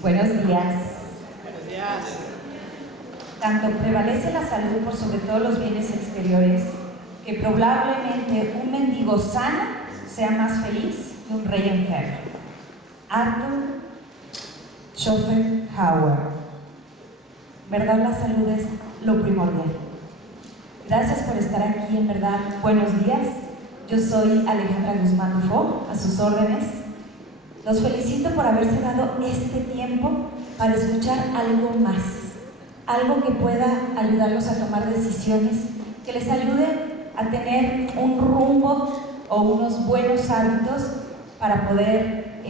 Buenos días. Buenos días. Tanto prevalece la salud por sobre todos los bienes exteriores, que probablemente un mendigo sano sea más feliz que un rey enfermo. Arthur Schopenhauer. ¿Verdad? La salud es lo primordial. Gracias por estar aquí, en verdad. Buenos días. Yo soy Alejandra Guzmán Dufo, a sus órdenes. Los felicito por haberse dado este tiempo para escuchar algo más, algo que pueda ayudarlos a tomar decisiones, que les ayude a tener un rumbo o unos buenos hábitos para poder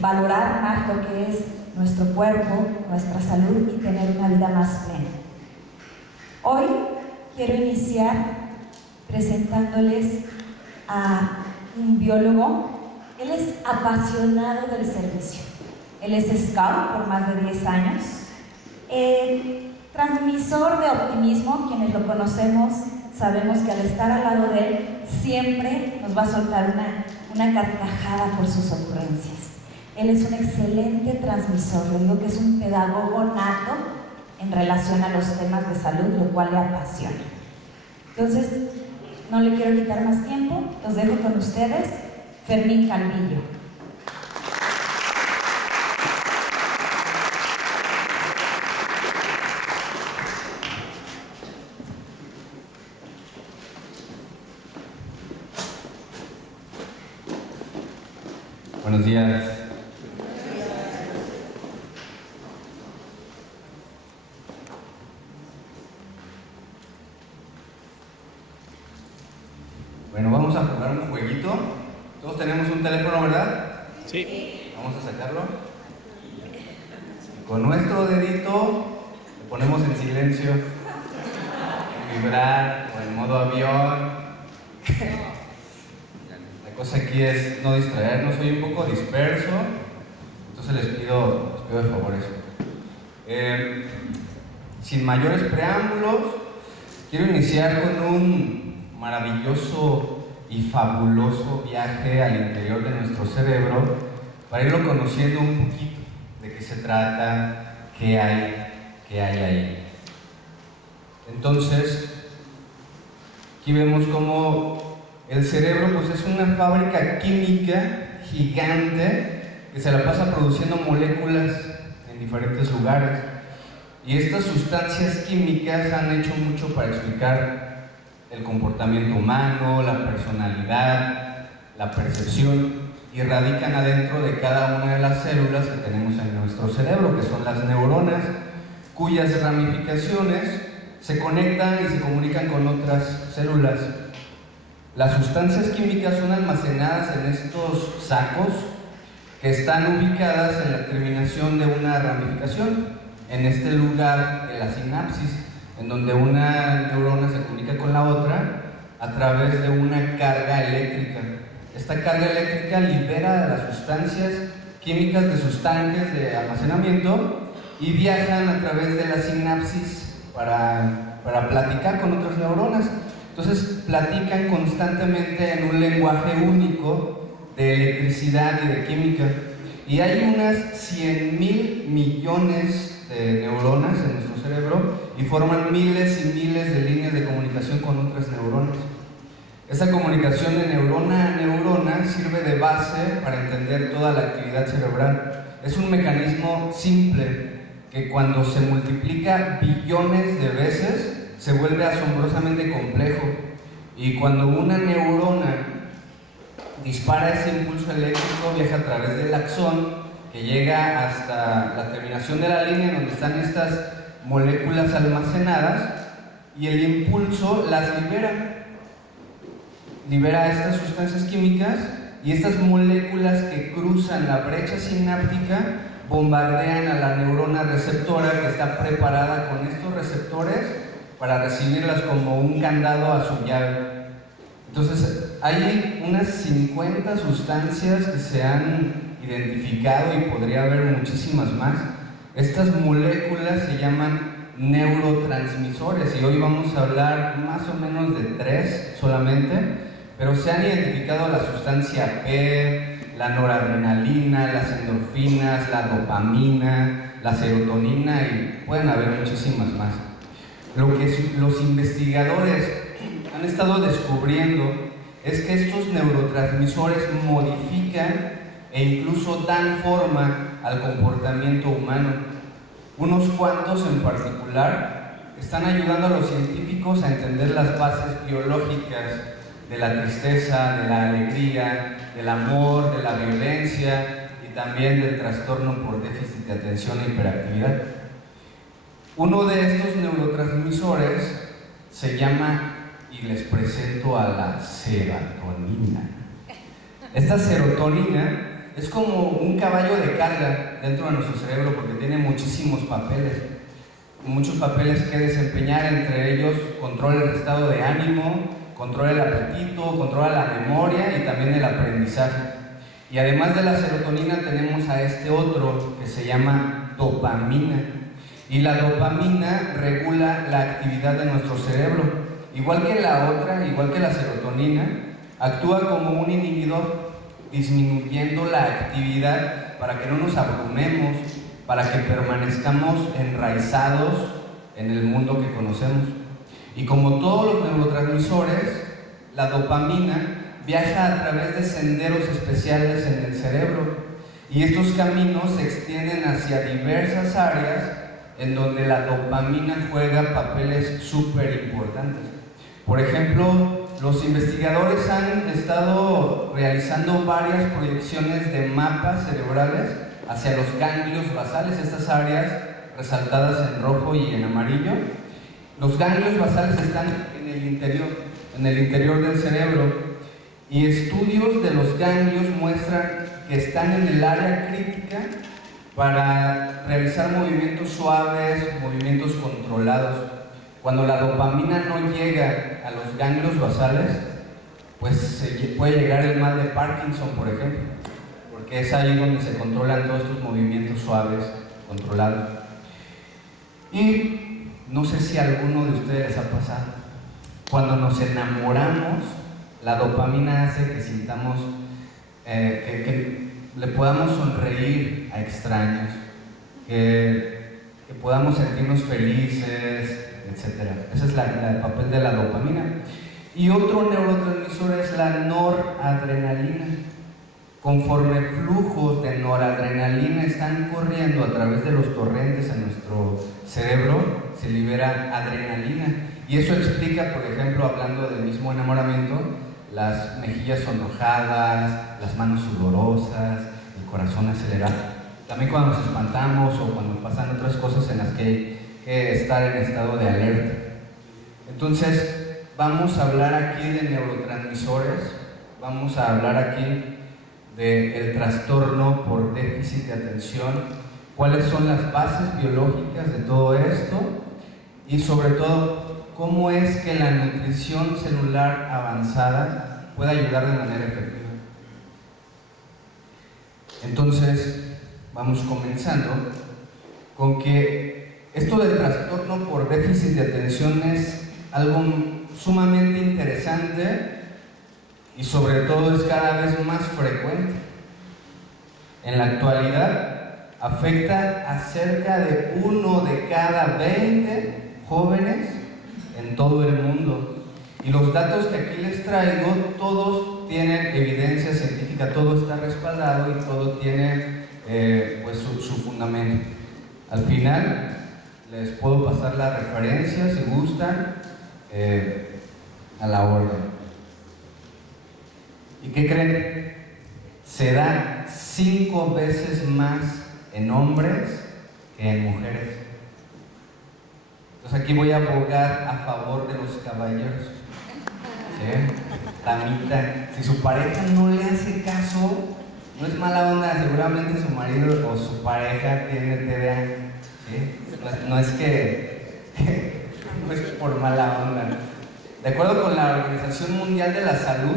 valorar más lo que es nuestro cuerpo, nuestra salud y tener una vida más plena. Hoy quiero iniciar presentándoles a un biólogo. Él es apasionado del servicio. Él es scout por más de 10 años. Transmisor de optimismo, quienes lo conocemos sabemos que al estar al lado de él siempre nos va a soltar una carcajada por sus ocurrencias. Él es un excelente transmisor, le digo que es un pedagogo nato en relación a los temas de salud, lo cual le apasiona. Entonces, no le quiero quitar más tiempo, los dejo con ustedes. Fermín Calvillo. Buenos días. Bueno, vamos a jugar un jueguito. Todos tenemos un teléfono, ¿verdad? Sí. Vamos a sacarlo. Con nuestro dedito lo ponemos en silencio, en vibrar o en modo avión. La cosa aquí es no distraernos. Soy un poco disperso, entonces les pido de favor eso. Sin mayores preámbulos, quiero iniciar con un maravilloso y fabuloso viaje al interior de nuestro cerebro para irlo conociendo un poquito, de qué se trata, qué hay ahí. Entonces, aquí vemos cómo el cerebro pues es una fábrica química gigante que se la pasa produciendo moléculas en diferentes lugares, y estas sustancias químicas han hecho mucho para explicar el comportamiento humano, la personalidad, la percepción, y radican adentro de cada una de las células que tenemos en nuestro cerebro, que son las neuronas, cuyas ramificaciones se conectan y se comunican con otras células. Las sustancias químicas son almacenadas en estos sacos que están ubicadas en la terminación de una ramificación, en este lugar de la sinapsis, en donde una neurona se comunica con la otra a través de una carga eléctrica. Esta carga eléctrica libera las sustancias químicas de sus tanques de almacenamiento y viajan a través de la sinapsis para platicar con otras neuronas. Entonces platican constantemente en un lenguaje único de electricidad y de química. Y hay unas 100.000 millones de neuronas en nuestro cerebro y forman miles y miles de líneas de comunicación con otras neuronas. Esa comunicación de neurona a neurona sirve de base para entender toda la actividad cerebral. Es un mecanismo simple que cuando se multiplica billones de veces se vuelve asombrosamente complejo, y cuando una neurona dispara ese impulso eléctrico viaja a través del axón que llega hasta la terminación de la línea donde están estas moléculas almacenadas, y el impulso las libera estas sustancias químicas, y estas moléculas que cruzan la brecha sináptica bombardean a la neurona receptora, que está preparada con estos receptores para recibirlas como un candado a su llave. Entonces hay unas 50 sustancias que se han identificado, y podría haber muchísimas más. Estas moléculas se llaman neurotransmisores, y hoy vamos a hablar más o menos de 3 solamente, pero se han identificado la sustancia P, la noradrenalina, las endorfinas, la dopamina, la serotonina y pueden haber muchísimas más. Lo que los investigadores han estado descubriendo es que estos neurotransmisores modifican e incluso dan forma al comportamiento humano. Unos cuantos en particular están ayudando a los científicos a entender las bases biológicas de la tristeza, de la alegría, del amor, de la violencia y también del trastorno por déficit de atención e hiperactividad. Uno de estos neurotransmisores se llama, y les presento, a la serotonina. Esta serotonina es como un caballo de carga dentro de nuestro cerebro porque tiene muchísimos papeles que desempeñar. Entre ellos controla el estado de ánimo, controla el apetito, controla la memoria y también el aprendizaje. Y además de la serotonina tenemos a este otro que se llama dopamina. Y la dopamina regula la actividad de nuestro cerebro. Igual que la otra, igual que la serotonina, actúa como un inhibidor, disminuyendo la actividad para que no nos abrumemos, para que permanezcamos enraizados en el mundo que conocemos. Y como todos los neurotransmisores, la dopamina viaja a través de senderos especiales en el cerebro y estos caminos se extienden hacia diversas áreas en donde la dopamina juega papeles súper importantes. Por ejemplo, los investigadores han estado realizando varias proyecciones de mapas cerebrales hacia los ganglios basales, estas áreas resaltadas en rojo y en amarillo. Los ganglios basales están en el interior del cerebro, y estudios de los ganglios muestran que están en el área crítica para realizar movimientos suaves, movimientos controlados. Cuando la dopamina no llega a los ganglios basales, pues puede llegar el mal de Parkinson, por ejemplo, porque es ahí donde se controlan todos estos movimientos suaves, controlados. Y no sé si a alguno de ustedes les ha pasado, cuando nos enamoramos, la dopamina hace que sintamos, que le podamos sonreír a extraños, que podamos sentirnos felices, etc. Ese es el papel de la dopamina. Y otro neurotransmisor es la noradrenalina. Conforme flujos de noradrenalina están corriendo a través de los torrentes en nuestro cerebro, se libera adrenalina. Y eso explica, por ejemplo, hablando del mismo enamoramiento, las mejillas sonrojadas, las manos sudorosas, el corazón acelerado. También cuando nos espantamos o cuando pasan otras cosas en las que hay que estar en estado de alerta. Entonces, vamos a hablar aquí de neurotransmisores, vamos a hablar aquí del trastorno por déficit de atención, cuáles son las bases biológicas de todo esto y sobre todo cómo es que la nutrición celular avanzada puede ayudar de manera efectiva. Entonces, vamos comenzando con que esto del trastorno por déficit de atención es algo sumamente interesante y sobre todo es cada vez más frecuente. En la actualidad afecta a cerca de 1 de cada 20 jóvenes en todo el mundo. Y los datos que aquí les traigo, todos tienen evidencia científica, todo está respaldado y todo tiene pues su fundamento. Al final les puedo pasar la referencia si gustan, a la orden. ¿Y qué creen? Se da 5 veces más en hombres que en mujeres. Entonces aquí voy a abogar a favor de los caballeros. ¿Sí? Damita, si su pareja no le hace caso, no es mala onda, seguramente su marido o su pareja tiene TDA. ¿Sí? No es que no es por mala onda. De acuerdo con la Organización Mundial de la Salud,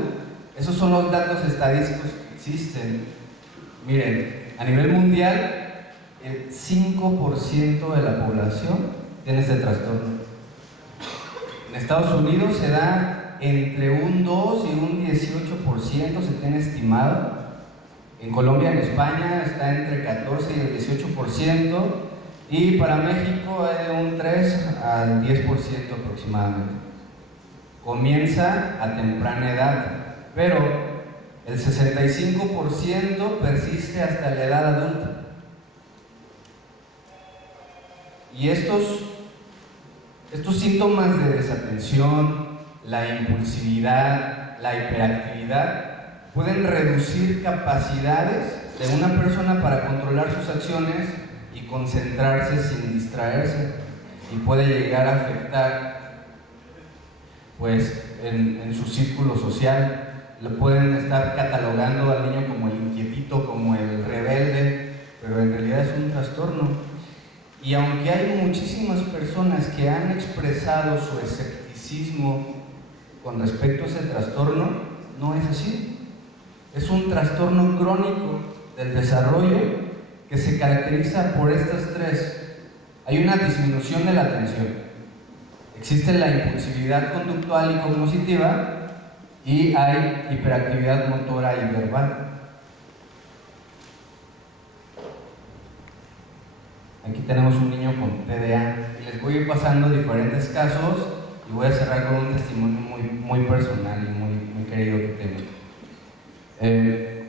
esos son los datos estadísticos que existen. Miren, a nivel mundial, el 5% de la población tiene este trastorno. En Estados Unidos se da entre un 2 y un 18%, se tiene estimado. En Colombia, en España, está entre 14 y el 18%, y para México hay de un 3 al 10% aproximadamente. Comienza a temprana edad, pero el 65% persiste hasta la edad adulta. Y estos síntomas de desatención, la impulsividad, la hiperactividad, pueden reducir capacidades de una persona para controlar sus acciones y concentrarse sin distraerse, y puede llegar a afectar pues en su círculo social. Lo pueden estar catalogando al niño como el inquietito, como el rebelde, pero en realidad es un trastorno. Y aunque hay muchísimas personas que han expresado su escepticismo con respecto a ese trastorno, no es así. Es un trastorno crónico del desarrollo que se caracteriza por estas tres. Hay una disminución de la atención, existe la impulsividad conductual y cognitiva, y hay hiperactividad motora y verbal. Aquí tenemos un niño con TDA y les voy a ir pasando diferentes casos, y voy a cerrar con un testimonio muy personal y muy querido que tengo.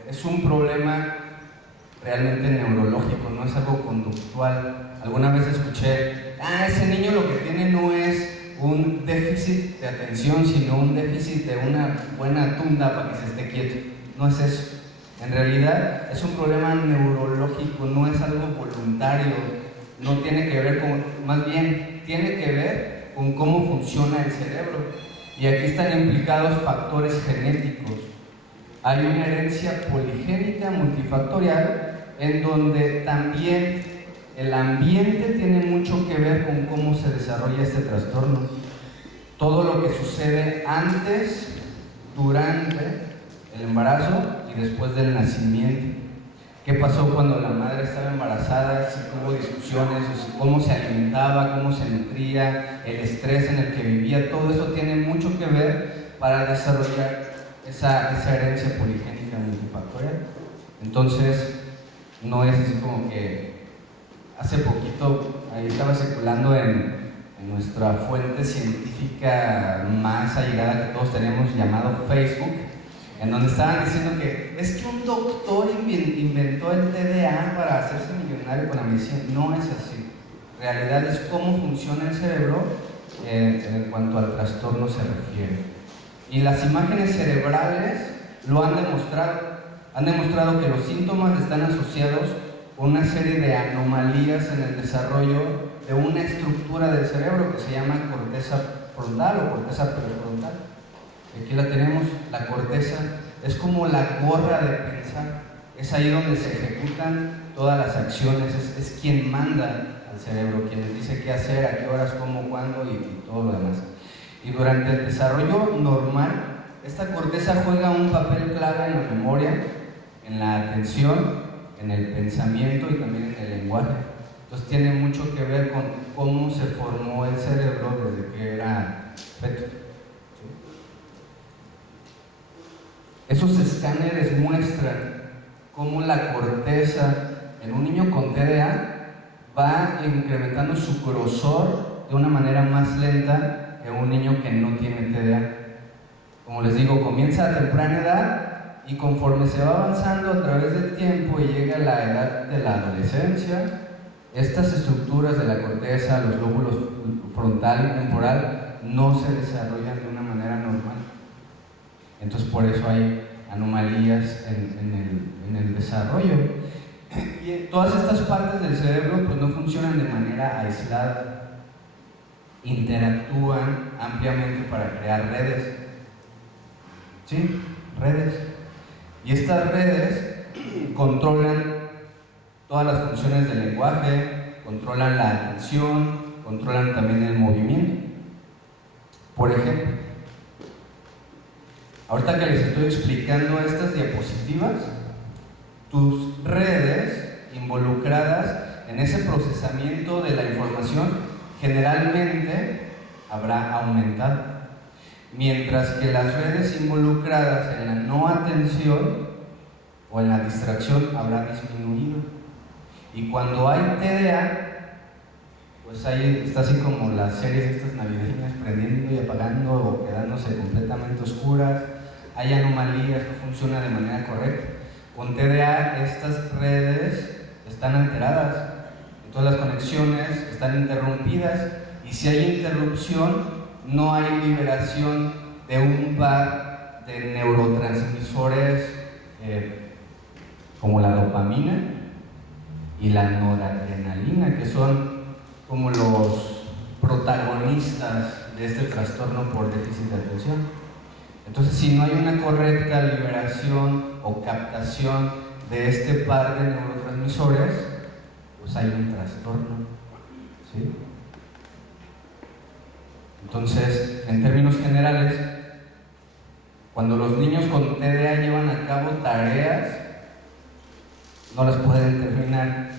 Es un problema realmente neurológico, no es algo conductual. Alguna vez escuché, ese niño lo que tiene no es un déficit de atención, sino un déficit de una buena tunda para que se esté quieto. No es eso. En realidad es un problema neurológico, no es algo voluntario, no tiene que ver con, más bien tiene que ver con cómo funciona el cerebro. Y aquí están implicados factores genéticos. Hay una herencia poligénica multifactorial en donde también el ambiente tiene mucho que ver con cómo se desarrolla este trastorno. Todo lo que sucede antes, durante el embarazo y después del nacimiento. ¿Qué pasó cuando la madre estaba embarazada? Si hubo discusiones, cómo se alimentaba, cómo se nutría, el estrés en el que vivía, todo eso tiene mucho que ver para desarrollar esa herencia poligénica multifactorial. Entonces, no es así como que hace poquito ahí estaba circulando en nuestra fuente científica más allegada que todos tenemos, llamado Facebook, en donde estaban diciendo que es que un doctor inventó el TDA para hacerse millonario con la medicina. No es así. En realidad es cómo funciona el cerebro en cuanto al trastorno se refiere. Y las imágenes cerebrales lo han demostrado. Han demostrado que los síntomas están asociados con una serie de anomalías en el desarrollo de una estructura del cerebro que se llama corteza frontal o corteza prefrontal. Aquí la tenemos, la corteza es como la gorra de pensar, es ahí donde se ejecutan todas las acciones, es quien manda al cerebro, quien les dice qué hacer, a qué horas, cómo, cuándo y todo lo demás. Y durante el desarrollo normal, esta corteza juega un papel clave en la memoria, en la atención, en el pensamiento y también en el lenguaje. Entonces tiene mucho que ver con cómo se formó el cerebro desde que era feto. Esos escáneres muestran cómo la corteza en un niño con TDA va incrementando su grosor de una manera más lenta que un niño que no tiene TDA. Como les digo, comienza a temprana edad y conforme se va avanzando a través del tiempo y llega a la edad de la adolescencia, estas estructuras de la corteza, los lóbulos frontal y temporal, no se desarrollan de una manera normal. Entonces por eso hay anomalías en el desarrollo. Y todas estas partes del cerebro pues no funcionan de manera aislada, interactúan ampliamente para crear redes. ¿Sí? Redes. Y estas redes controlan todas las funciones del lenguaje, controlan la atención, controlan también el movimiento. Por ejemplo, ahorita que les estoy explicando estas diapositivas, tus redes involucradas en ese procesamiento de la información generalmente habrá aumentado, mientras que las redes involucradas en la no atención o en la distracción habrá disminuido. Y cuando hay TDA, pues ahí está así como las series estas navideñas, prendiendo y apagando o quedándose completamente oscuras, hay anomalías, no funciona de manera correcta. Con TDA estas redes están alteradas, todas las conexiones están interrumpidas, y si hay interrupción no hay liberación de un par de neurotransmisores como la dopamina y la noradrenalina, que son como los protagonistas de este trastorno por déficit de atención. Entonces, si no hay una correcta liberación o captación de este par de neurotransmisores, pues hay un trastorno, ¿sí? Entonces, en términos generales, cuando los niños con TDA llevan a cabo tareas, no las pueden terminar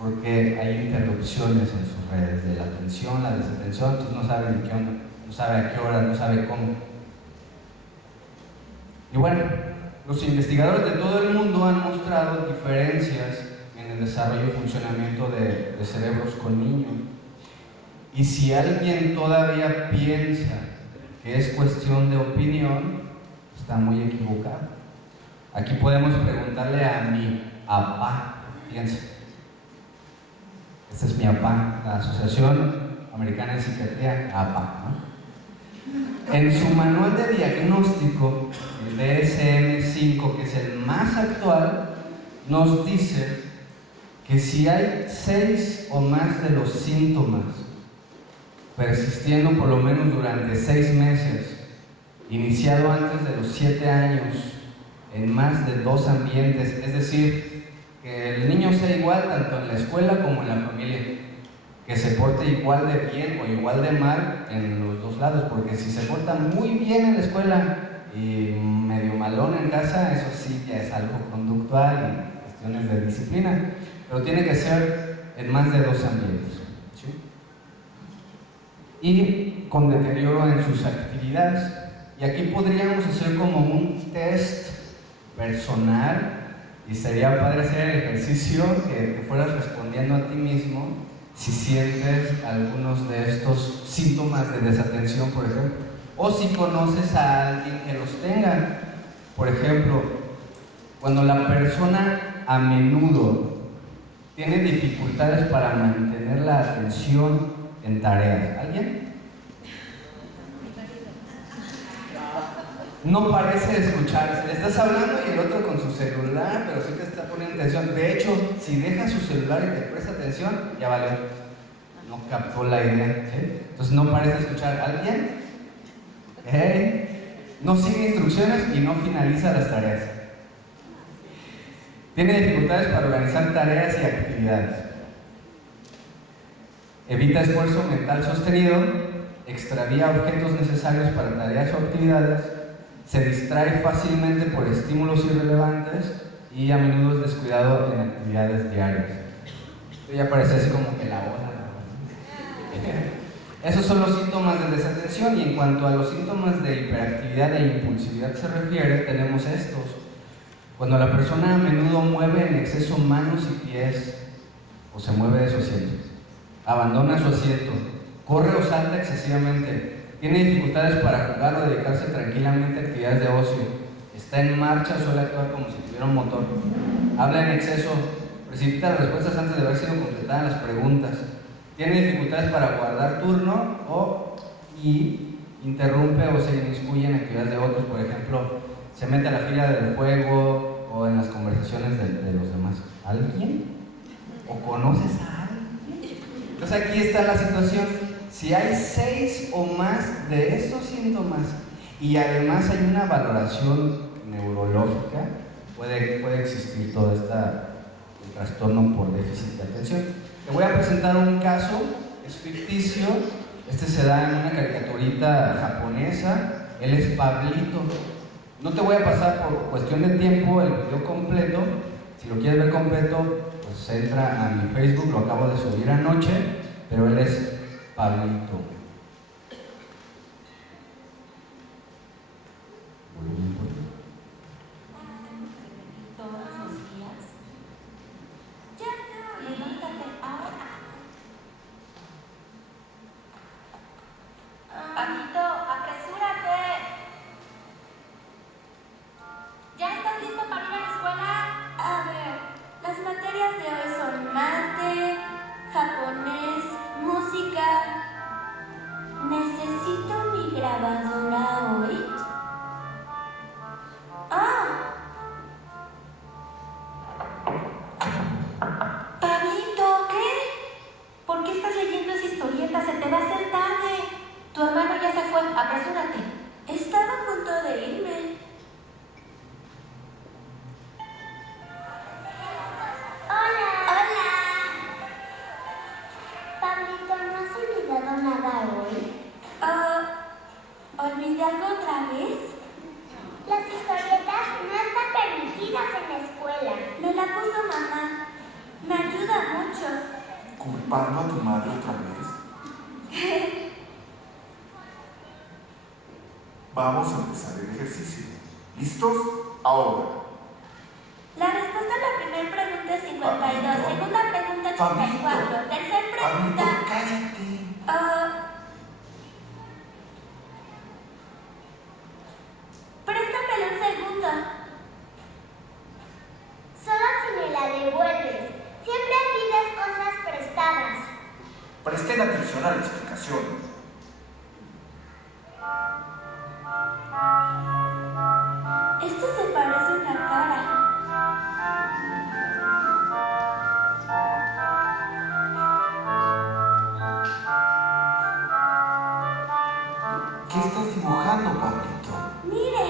porque hay interrupciones en sus redes de la atención, la desatención, entonces no sabe ni qué onda, no sabe a qué hora, no sabe cómo. Y bueno, los investigadores de todo el mundo han mostrado diferencias en el desarrollo y funcionamiento de cerebros con niños. Y si alguien todavía piensa que es cuestión de opinión, está muy equivocado. Aquí podemos preguntarle a mi papá, fíjense. Este es mi APA, la Asociación Americana de Psiquiatría, APA, ¿no? En su manual de diagnóstico, el DSM-5, que es el más actual, nos dice que si hay 6 o más de los síntomas persistiendo por lo menos durante 6 meses, iniciado antes de los 7 años, en más de 2 ambientes, es decir, que el niño sea igual tanto en la escuela como en la familia, que se porte igual de bien o igual de mal en los dos lados, porque si se porta muy bien en la escuela y medio malón en casa, eso sí ya es algo conductual y cuestiones de disciplina, pero tiene que ser en más de 2 ambientes, ¿sí? Y con deterioro en sus actividades. Y aquí podríamos hacer como un test personal, y sería padre hacer el ejercicio que fueras respondiendo a ti mismo si sientes algunos de estos síntomas de desatención, por ejemplo, o si conoces a alguien que los tenga. Por ejemplo, cuando la persona a menudo tiene dificultades para mantener la atención en tareas. ¿Alguien? No parece escuchar, le estás hablando y el otro con su celular, pero sí te está poniendo atención. De hecho, si deja su celular y te presta atención, ya valió. No captó la idea, ¿sí? Entonces no parece escuchar. ¿Alguien? No sigue instrucciones y no finaliza las tareas. Tiene dificultades para organizar tareas y actividades. Evita esfuerzo mental sostenido, extravía objetos necesarios para tareas o actividades, se distrae fácilmente por estímulos irrelevantes y a menudo es descuidado en actividades diarias. Esto ya parece así como que la hora. Esos son los síntomas de desatención, y en cuanto a los síntomas de hiperactividad e impulsividad se refiere, tenemos estos. Cuando la persona a menudo mueve en exceso manos y pies o se mueve de su asiento, abandona su asiento, corre o salta excesivamente, tiene dificultades para jugar o dedicarse tranquilamente a actividades de ocio, está en marcha o suele actuar como si tuviera un motor, habla en exceso, precipita las respuestas antes de haber sido completadas las preguntas, tiene dificultades para guardar turno y interrumpe o se inmiscuye en actividades de otros, por ejemplo, se mete a la fila del juego o en las conversaciones de los demás. ¿Alguien? ¿O conoces a alguien? Entonces aquí está la situación. Si hay 6 o más de estos síntomas y además hay una valoración neurológica, puede existir todo el trastorno por déficit de atención. Te voy a presentar un caso, es ficticio, este se da en una caricaturita japonesa, él es Pablito. No te voy a pasar por cuestión de tiempo el video completo, si lo quieres ver completo, pues entra a mi Facebook, lo acabo de subir anoche, pero él es Pablito. materias de hoy son mate, japonés, música. ¿Necesito mi grabadora hoy? ¡Ah! Pablito, ¿qué? ¿Por qué estás leyendo esa historieta? Se te va a hacer tarde. Tu hermano ya se fue, apresúrate. Estaba a punto de irme. Hola. Pablito, ¿no has olvidado nada hoy? ¿Olvidé algo otra vez? Las historietas no están permitidas en la escuela. Me la puso mamá. Me ayuda mucho. ¿Culpando a tu madre otra vez? Vamos a empezar el ejercicio. ¿Listos? Ahora. La respuesta a la primera pregunta es 52, Pablito. segunda pregunta 84, tercera pregunta... Pablito, cállate. Préstamelo un segundo. Solo si me la devuelves. Siempre pides cosas prestadas. Presten atención a la explicación. Esto se parece a una cara. ¿Qué estás dibujando, Pablito? Mire.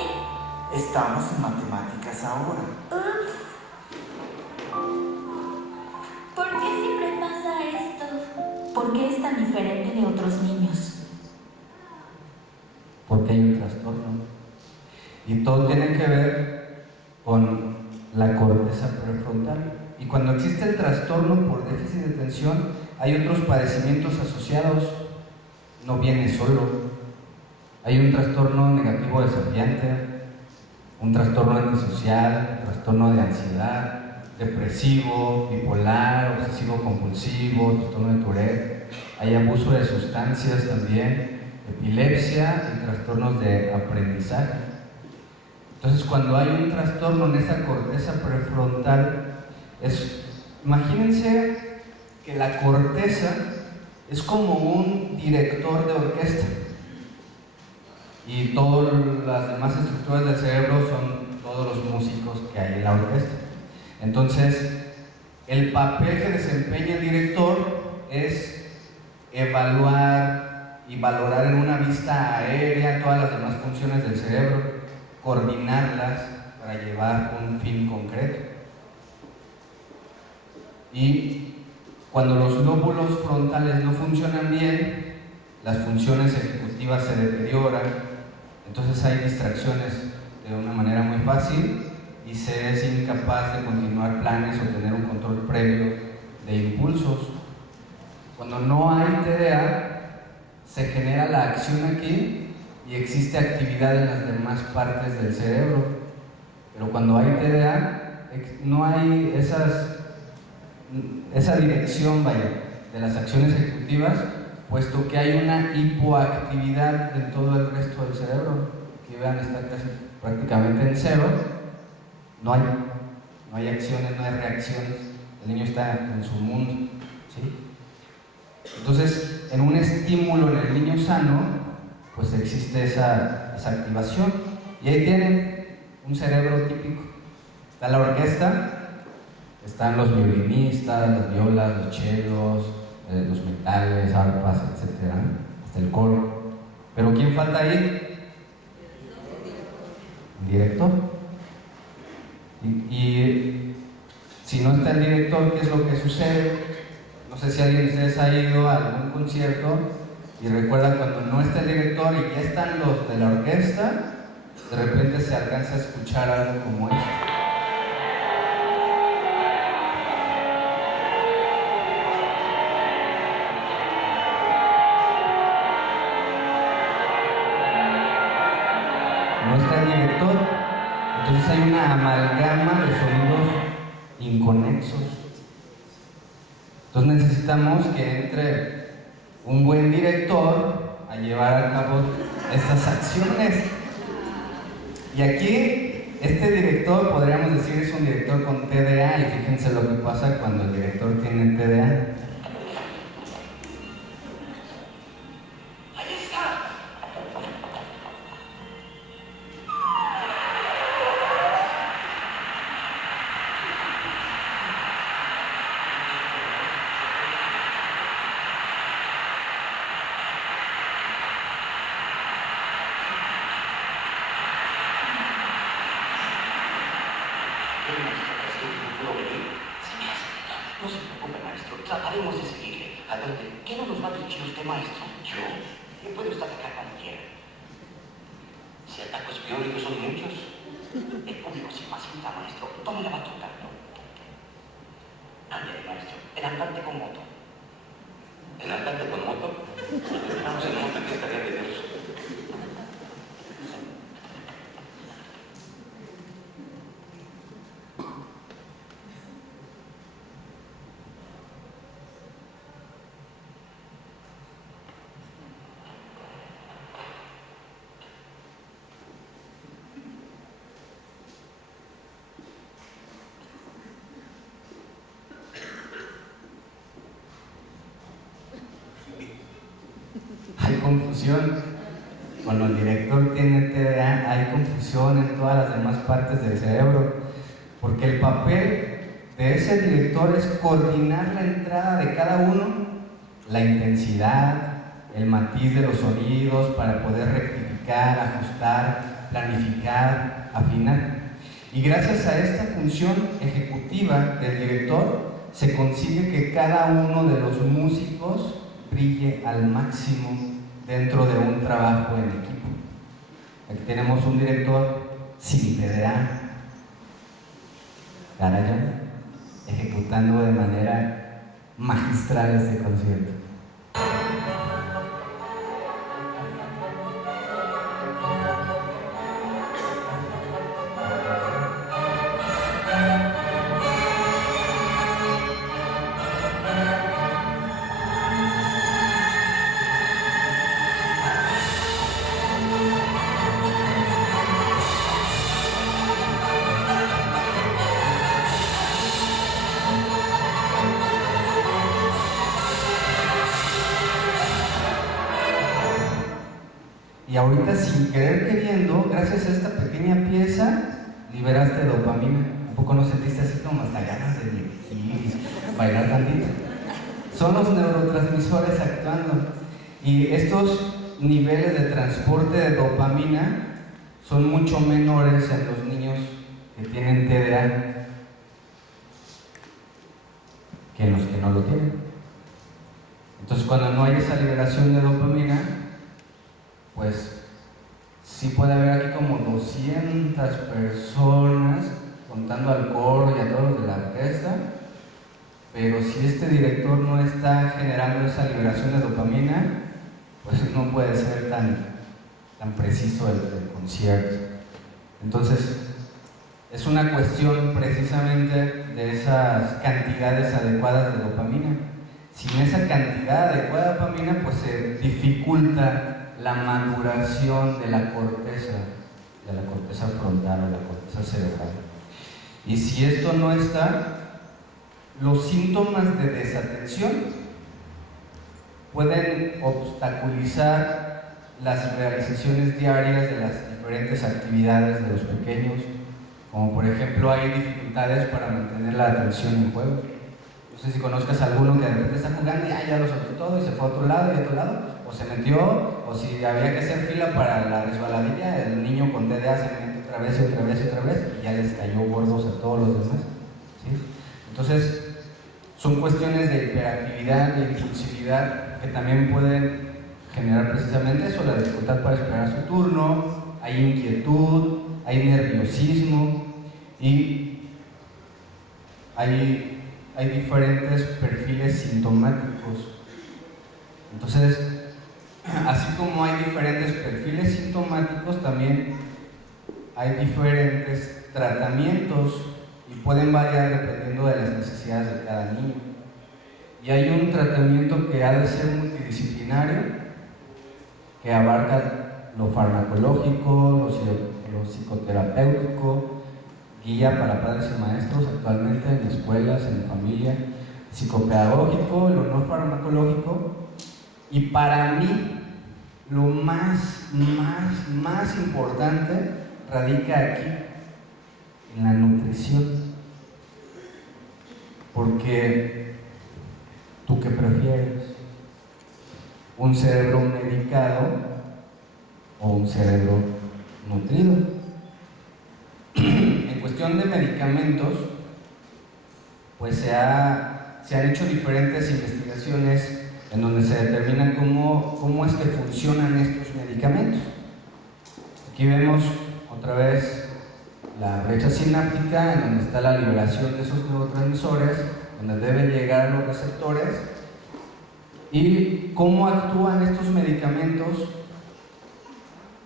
Estamos en matemáticas ahora. Ups. ¿Por qué siempre pasa esto? ¿Por qué es tan diferente de otros niños? Porque hay un trastorno. Y todo tiene que ver con la corteza prefrontal. Y cuando existe el trastorno por déficit de atención, hay otros padecimientos asociados. No viene solo. Hay un trastorno negativo desafiante, un trastorno antisocial, un trastorno de ansiedad, depresivo, bipolar, obsesivo-compulsivo, trastorno de Tourette. Hay abuso de sustancias también, epilepsia y trastornos de aprendizaje. Entonces, cuando hay un trastorno en esa corteza prefrontal, imagínense que la corteza es como un director de orquesta y todas las demás estructuras del cerebro son todos los músicos que hay en la orquesta. Entonces, el papel que desempeña el director es evaluar y valorar en una vista aérea todas las demás funciones del cerebro, coordinarlas para llevar un fin concreto. Y cuando los lóbulos frontales no funcionan bien, las funciones ejecutivas se deterioran, entonces hay distracciones de una manera muy fácil y se es incapaz de continuar planes o tener un control previo de impulsos. Cuando no hay TDA, se genera la acción aquí y existe actividad en las demás partes del cerebro, pero cuando hay TDA no hay esa dirección, de las acciones ejecutivas, puesto que hay una hipoactividad en todo el resto del cerebro. Aquí vean, está casi prácticamente en cero, no hay acciones, no hay reacciones, el niño está en su mundo, ¿sí? Entonces, en un estímulo en el niño sano, pues existe esa activación. Y ahí tienen un cerebro típico. Está la orquesta, están los violinistas, las violas, los chelos, los metales, arpas, etc. Hasta el coro. Pero ¿quién falta ahí? El director. Y si no está el director, ¿qué es lo que sucede? No sé si alguien de ustedes ha ido a algún concierto y recuerda cuando no está el director y ya están los de la orquesta, de repente se alcanza a escuchar algo como esto. No está el director, entonces hay una amalgama de sonidos inconexos. Entonces necesitamos que entre un buen director a llevar a cabo estas acciones. Y aquí este director, podríamos decir, es un director con TDA, y fíjense lo que pasa cuando el director tiene TDA. No se preocupe, maestro. Trataremos de seguirle. Adelante. ¿Qué no nos va a dirigir usted, maestro? ¿Yo? Me puede usted atacar cuando quiera. Si atacos biónicos son muchos, el público se impacienta, maestro. Tome la batuta. Ándale, maestro. El andante con moto. ¿El andante con moto? Vamos en moto, que estaría de Dios. Hay confusión. Cuando el director tiene TDA, hay confusión en todas las demás partes del cerebro, porque el papel de ese director es coordinar la entrada de cada uno, la intensidad, el matiz de los sonidos para poder rectificar, ajustar, planificar, afinar. Y gracias a esta función ejecutiva del director, se consigue que cada uno de los músicos brille al máximo dentro de un trabajo en equipo. Aquí tenemos un director sin TDA, Karajan, ejecutando de manera magistral este concierto. Y ahorita, sin querer queriendo, gracias a esta pequeña pieza, liberaste dopamina. ¿A poco no sentiste así como hasta ganas de dirigir, bailar tantito? Son los neurotransmisores actuando. Y estos niveles de transporte de dopamina son mucho menores en los niños que tienen TDA que en los que no lo tienen. Entonces, cuando no hay esa liberación de dopamina, pues sí puede haber aquí como 200 personas contando al coro y a todos los de la orquesta, pero si este director no está generando esa liberación de dopamina, pues no puede ser tan preciso el concierto. Entonces, es una cuestión precisamente de esas cantidades adecuadas de dopamina. Sin esa cantidad adecuada de dopamina, pues se dificulta la maduración de la corteza frontal o la corteza cerebral. Y si esto no está, los síntomas de desatención pueden obstaculizar las realizaciones diarias de las diferentes actividades de los pequeños, como por ejemplo hay dificultades para mantener la atención en juegos. No sé si conozcas a alguno que de repente está jugando y ya lo soltó todo y se fue a otro lado y a otro lado, o se metió, o si había que hacer fila para la resbaladilla, el niño con TDA se mete otra vez y otra vez y otra vez y ya les cayó gordos a todos los demás, ¿sí? Entonces, son cuestiones de hiperactividad, de impulsividad, que también pueden generar precisamente eso, la dificultad para esperar su turno, hay inquietud, hay nerviosismo y hay diferentes perfiles sintomáticos. Entonces, así como hay diferentes perfiles sintomáticos, también hay diferentes tratamientos y pueden variar dependiendo de las necesidades de cada niño. Y hay un tratamiento que ha de ser multidisciplinario, que abarca lo farmacológico, lo ejemplo, psicoterapéutico, guía para padres y maestros actualmente en escuelas, en familia, psicopedagógico, lo no farmacológico, y para mí lo más importante radica aquí, en la nutrición. Porque, ¿tú qué prefieres? ¿Un cerebro medicado o un cerebro nutrido? En cuestión de medicamentos, pues se han hecho diferentes investigaciones en donde se determina cómo es que funcionan estos medicamentos. Aquí vemos otra vez la brecha sináptica, en donde está la liberación de esos neurotransmisores, donde deben llegar los receptores, y cómo actúan estos medicamentos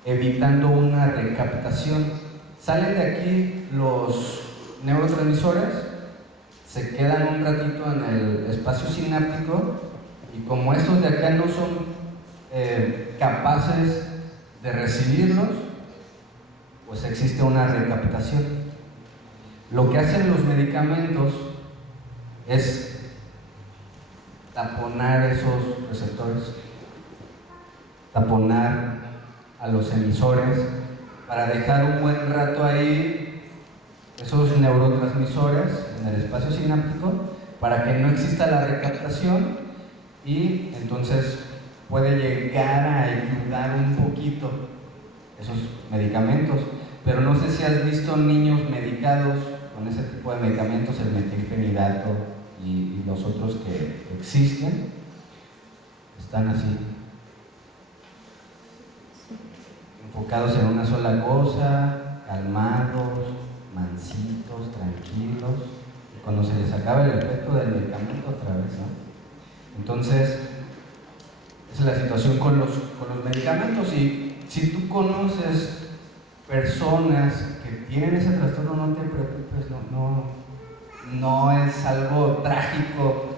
evitando una recaptación. Salen de aquí los neurotransmisores, se quedan un ratito en el espacio sináptico, y como estos de acá no son capaces de recibirlos, pues existe una recaptación. Lo que hacen los medicamentos es taponar esos receptores, taponar a los emisores para dejar un buen rato ahí esos neurotransmisores en el espacio sináptico para que no exista la recaptación, y entonces puede llegar a ayudar un poquito esos medicamentos. Pero no sé si has visto niños medicados con ese tipo de medicamentos, el metilfenidato y los otros que existen, están así, enfocados en una sola cosa, calmados, mansitos, tranquilos, y cuando se les acaba el efecto del medicamento otra vez, ¿no? Entonces, esa es la situación con los medicamentos. Y si tú conoces personas que tienen ese trastorno, no te preocupes, no es algo trágico.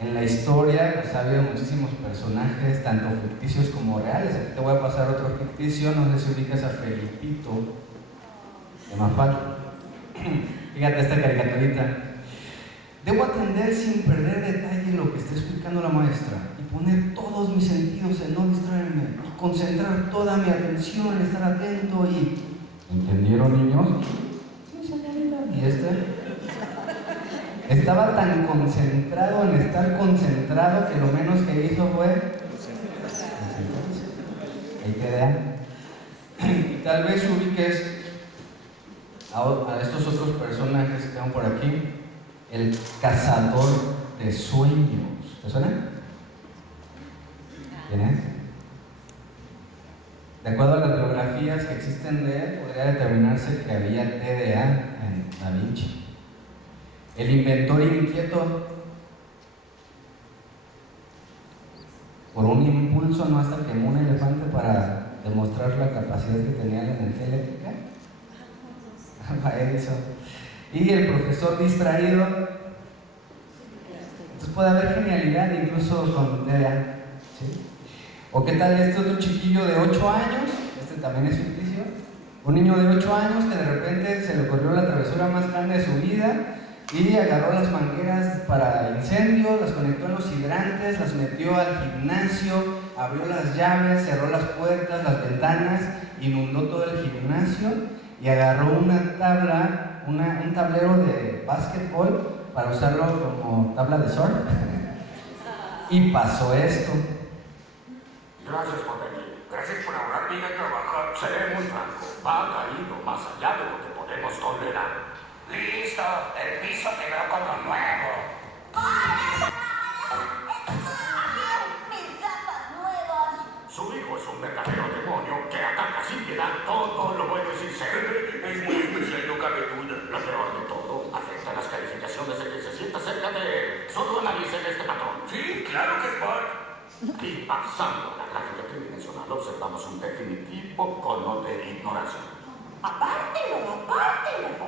En la historia pues ha habido muchísimos personajes, tanto ficticios como reales. Aquí te voy a pasar otro ficticio, no sé si ubicas a Felipito de Mafalda. Fíjate esta caricaturita. Debo atender sin perder detalle lo que está explicando la maestra y poner todos mis sentidos en no distraerme y concentrar toda mi atención en estar atento y... ¿Entendieron, niños? Sí, señorita. ¿Y estaba tan concentrado en estar concentrado que lo menos que hizo fue... concentrarse. Ahí te da. Y tal vez ubiques a estos otros personajes que están por aquí. El cazador de sueños. ¿Te suena? ¿Quién es? De acuerdo a las biografías que existen de él, podría determinarse que había TDA en Da Vinci. El inventor inquieto, por un impulso no hasta quemó un elefante para demostrar la capacidad que tenía la energía eléctrica. Edison. Y el profesor distraído. Entonces puede haber genialidad incluso con TDA, ¿sí? ¿O qué tal este otro chiquillo de 8 años? Este también es ficticio. Un niño de 8 años que de repente se le ocurrió la travesura más grande de su vida y agarró las mangueras para incendio, las conectó en los hidrantes, las metió al gimnasio, abrió las llaves, cerró las puertas, las ventanas, inundó todo el gimnasio y agarró una tabla, un tablero de básquetbol para usarlo como tabla de surf. Y pasó esto. Gracias por venir. Gracias por ahorrar vida y trabajar. Seré muy franco. Va caído más allá de lo que podemos tolerar. Listo, el piso quedó como nuevo. ¡Mis gafas nuevas! Su hijo es un verdadero demonio que ataca sin piedad todo lo bueno y sincero. Es muy especial, no cabe duda. Lo peor de todo, afecta las calificaciones de quien se sienta cerca de él. Solo analicen este patrón. Sí, claro que es Bart. Y pasando a la gráfica tridimensional, observamos un definitivo cono de ignorancia. ¡Apártelo!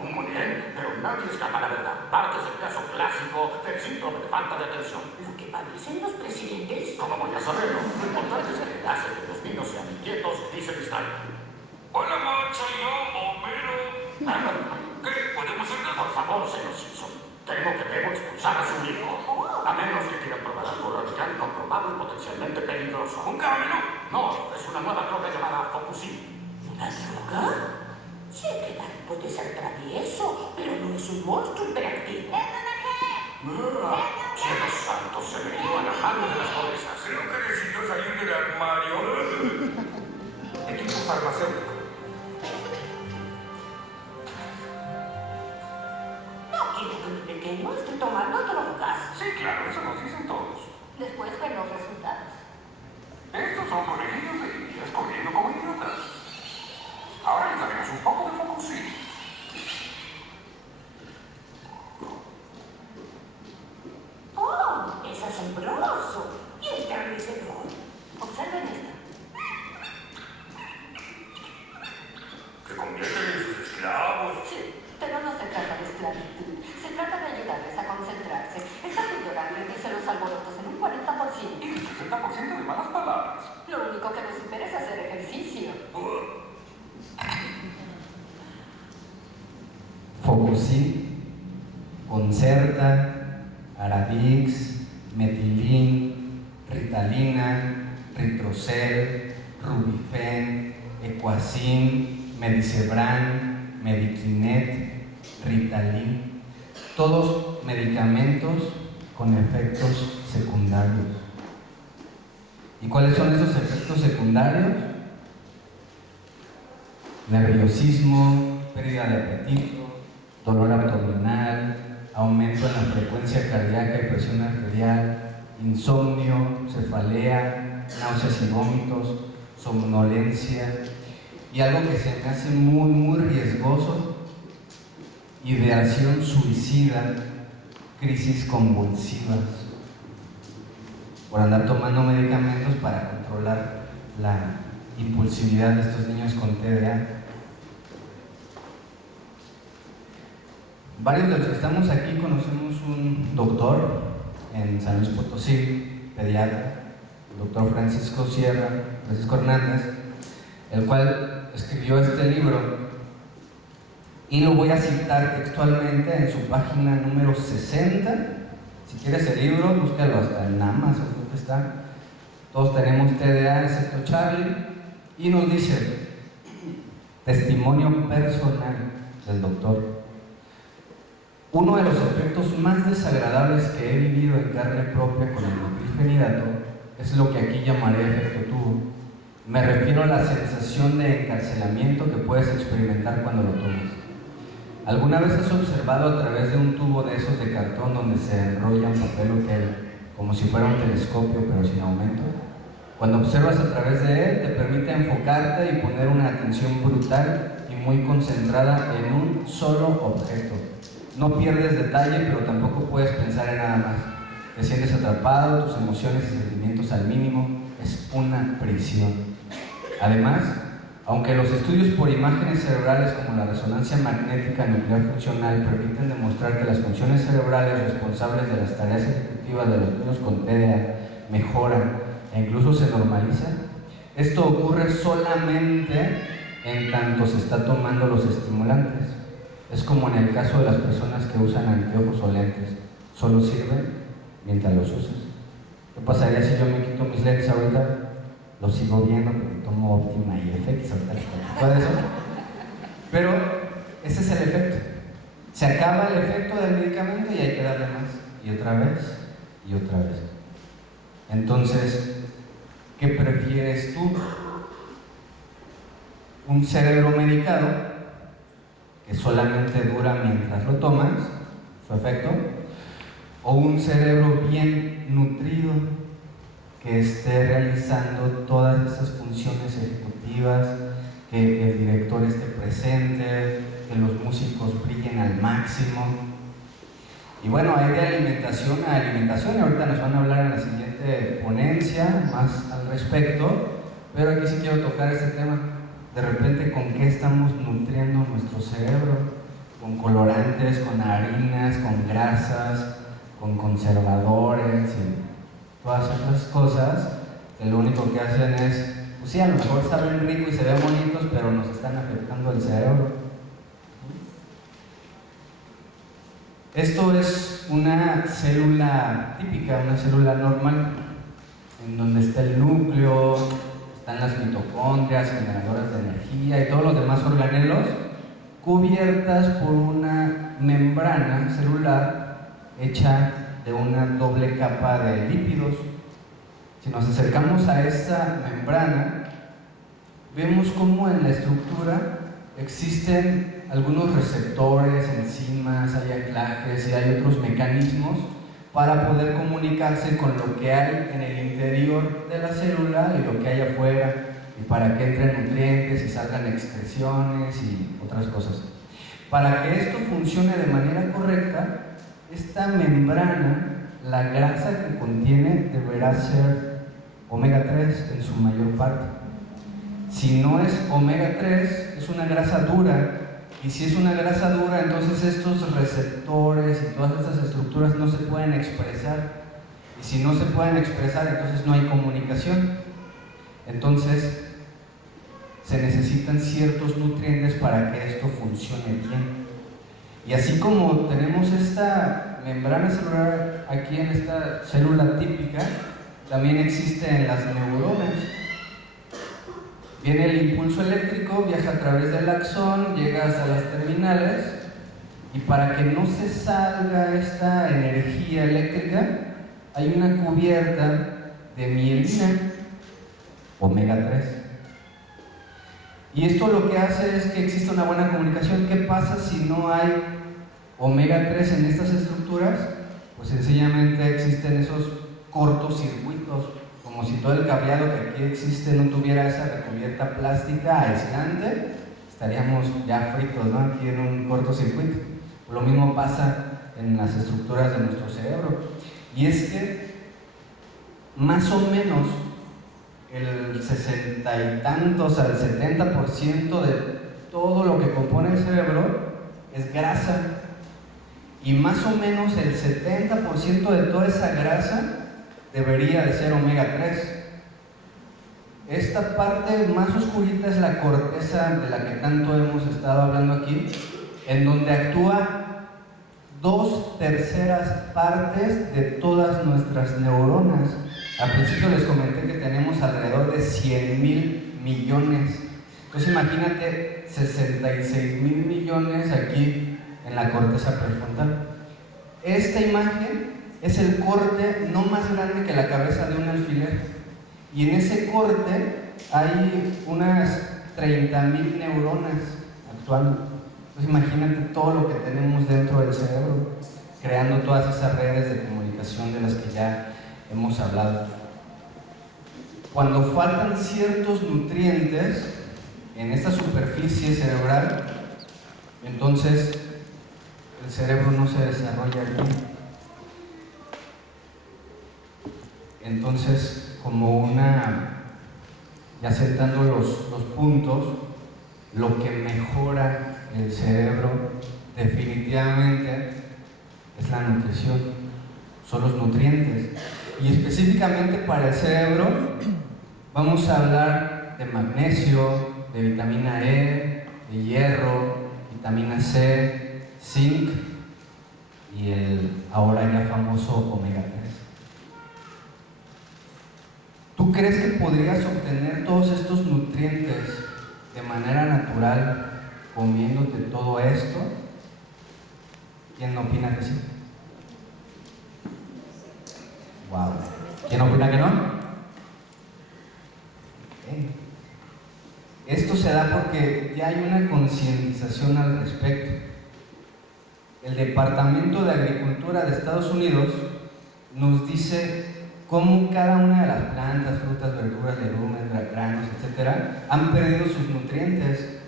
Muy bien, pero nadie escapa a la verdad. Bart es el caso clásico del síndrome de falta de atención. ¿Lo que padecen los presidentes? ¿Cómo voy a saberlo? Lo importante es que hace que los niños sean inquietos y se distraigan. Hola, Marge, soy yo, Homero. ¿Qué? ¿Podemos irnos? Por favor, señor Simpson. Temo que debo expulsar a su hijo. A menos que quieran probar algo radical, comprobado y potencialmente peligroso. ¿Un caramelo? No, es una nueva droga llamada Focusin. ¿Una droga? Sé que Bart puede ser travieso, pero no es un monstruo hiperactivo. Cielos santos, se metió a la mano de las pobrezas. Creo que decidió salir del armario. Equipo farmacéutico. No quiero que mi pequeño esté tomando drogas. Sí, claro, eso nos dicen todos. Después ven los resultados. Estos son conejillos de indias corriendo como idiotas. Ahora les daremos un poco de Focusin. ¡Oh! Es asombroso. Y enternecedor. Observen esto. Que convierten en sus esclavos. Sí, pero no se trata de esclavitud. Se trata de ayudarles a concentrarse. Esta píldora reduce los alborotos en un 40%. Y el 60% de malas palabras. Lo único que nos supera es hacer ejercicio. Focusin, Concerta, Aradix, Metilin, Ritalina, Ritrocel, Rubifen, Equacin, Medicebran, Mediquinet, Ritalin, todos medicamentos con efectos secundarios. ¿Y cuáles son esos efectos secundarios? Nerviosismo, pérdida de apetito, dolor abdominal, aumento en la frecuencia cardíaca y presión arterial, insomnio, cefalea, náuseas y vómitos, somnolencia, y algo que se me hace muy riesgoso, ideación suicida, crisis convulsivas, por andar tomando medicamentos para controlar la impulsividad de estos niños con TDA. Varios de los que estamos aquí conocemos un doctor en San Luis Potosí, pediatra, el doctor Francisco Hernández, el cual escribió este libro, y lo voy a citar textualmente en su página número 60. Si quieres el libro, búscalo hasta en Amazon, creo que está. Todos tenemos TDA excepto Charlie, y nos dice: testimonio personal del doctor. Uno de los efectos más desagradables que he vivido en carne propia con el metilfenidato es lo que aquí llamaré efecto tubo. Me refiero a la sensación de encarcelamiento que puedes experimentar cuando lo tomas. ¿Alguna vez has observado a través de un tubo de esos de cartón donde se enrolla un papel o tela, como si fuera un telescopio pero sin aumento? Cuando observas a través de él, te permite enfocarte y poner una atención brutal y muy concentrada en un solo objeto. No pierdes detalle, pero tampoco puedes pensar en nada más. Te sientes atrapado, tus emociones y sentimientos al mínimo. Es una prisión. Además, aunque los estudios por imágenes cerebrales como la resonancia magnética nuclear funcional permiten demostrar que las funciones cerebrales responsables de las tareas ejecutivas de los niños con TDA mejoran e incluso se normalizan, esto ocurre solamente en tanto se está tomando los estimulantes. Es como en el caso de las personas que usan anteojos o lentes, solo sirven mientras los usas. ¿Qué pasaría si yo me quito mis lentes ahorita? Los sigo viendo porque tomo Optima y FX, ahorita les platico de eso. Pero ese es el efecto. Se acaba el efecto del medicamento y hay que darle más. Y otra vez, y otra vez. Entonces, ¿qué prefieres tú? ¿Un cerebro medicado que solamente dura mientras lo tomas, su efecto, o un cerebro bien nutrido que esté realizando todas esas funciones ejecutivas, que el director esté presente, que los músicos brillen al máximo? Y bueno, hay de alimentación a alimentación, y ahorita nos van a hablar en la siguiente ponencia más al respecto, pero aquí sí quiero tocar este tema. De repente, ¿con qué estamos nutriendo nuestro cerebro? Con colorantes, con harinas, con grasas, con conservadores y todas esas cosas que lo único que hacen es pues sí, a lo mejor saben rico y se ven bonitos, pero nos están afectando el cerebro. Esto es una célula típica, una célula normal, en donde está el núcleo, están las mitocondrias, generadoras de energía y todos los demás organelos, cubiertas por una membrana celular hecha de una doble capa de lípidos. Si nos acercamos a esa membrana, vemos cómo en la estructura existen algunos receptores, enzimas, hay anclajes y hay otros mecanismos para poder comunicarse con lo que hay en el interior de la célula y lo que hay afuera, y para que entren nutrientes y salgan excreciones y otras cosas. Para que esto funcione de manera correcta, esta membrana, la grasa que contiene deberá ser omega 3 en su mayor parte. Si no es omega 3, es una grasa dura, y si es una grasa dura, entonces estos receptores y todas estas estructuras no se pueden expresar, y si no se pueden expresar, entonces no hay comunicación. Entonces se necesitan ciertos nutrientes para que esto funcione bien. Y así como tenemos esta membrana celular aquí en esta célula típica, también existe en las neuronas. Viene el impulso eléctrico, viaja a través del axón, llega hasta las terminales, y para que no se salga esta energía eléctrica, hay una cubierta de mielina, omega 3. Y esto lo que hace es que exista una buena comunicación. ¿Qué pasa si no hay omega 3 en estas estructuras? Pues sencillamente existen esos cortocircuitos, como si todo el cableado que aquí existe no tuviera esa recubierta plástica aislante, estaríamos ya fritos, ¿no? Aquí en un cortocircuito. Lo mismo pasa en las estructuras de nuestro cerebro. Y es que más o menos el 60 y tantos al 70% de todo lo que compone el cerebro es grasa. Y más o menos el 70% de toda esa grasa debería de ser omega 3. Esta parte más oscurita es la corteza de la que tanto hemos estado hablando aquí, en donde actúa 2/3 partes de todas nuestras neuronas. Al principio les comenté que tenemos alrededor de 100,000 millones. Entonces imagínate 66,000 millones aquí en la corteza prefrontal. Esta imagen es el corte no más grande que la cabeza de un alfiler, y en ese corte hay unas 30,000 neuronas actuando. Entonces imagínate todo lo que tenemos dentro del cerebro, creando todas esas redes de comunicación de las que ya hemos hablado. Cuando faltan ciertos nutrientes en esta superficie cerebral, entonces el cerebro no se desarrolla bien. Entonces, como ya sentando los puntos, lo que mejora el cerebro definitivamente es la nutrición, son los nutrientes. Y específicamente para el cerebro vamos a hablar de magnesio, de vitamina E, de hierro, vitamina C, zinc y el ahora ya famoso omega 3. ¿Tú crees que podrías obtener todos estos nutrientes de manera natural comiéndote todo esto? ¿Quién opina que sí? Wow. ¿Quién opina que no? Okay. Esto se da porque ya hay una concientización al respecto. El Departamento de Agricultura de Estados Unidos nos dice cómo cada una de las plantas, frutas, verduras, legumbres, granos, etcétera, han perdido sus nutrientes.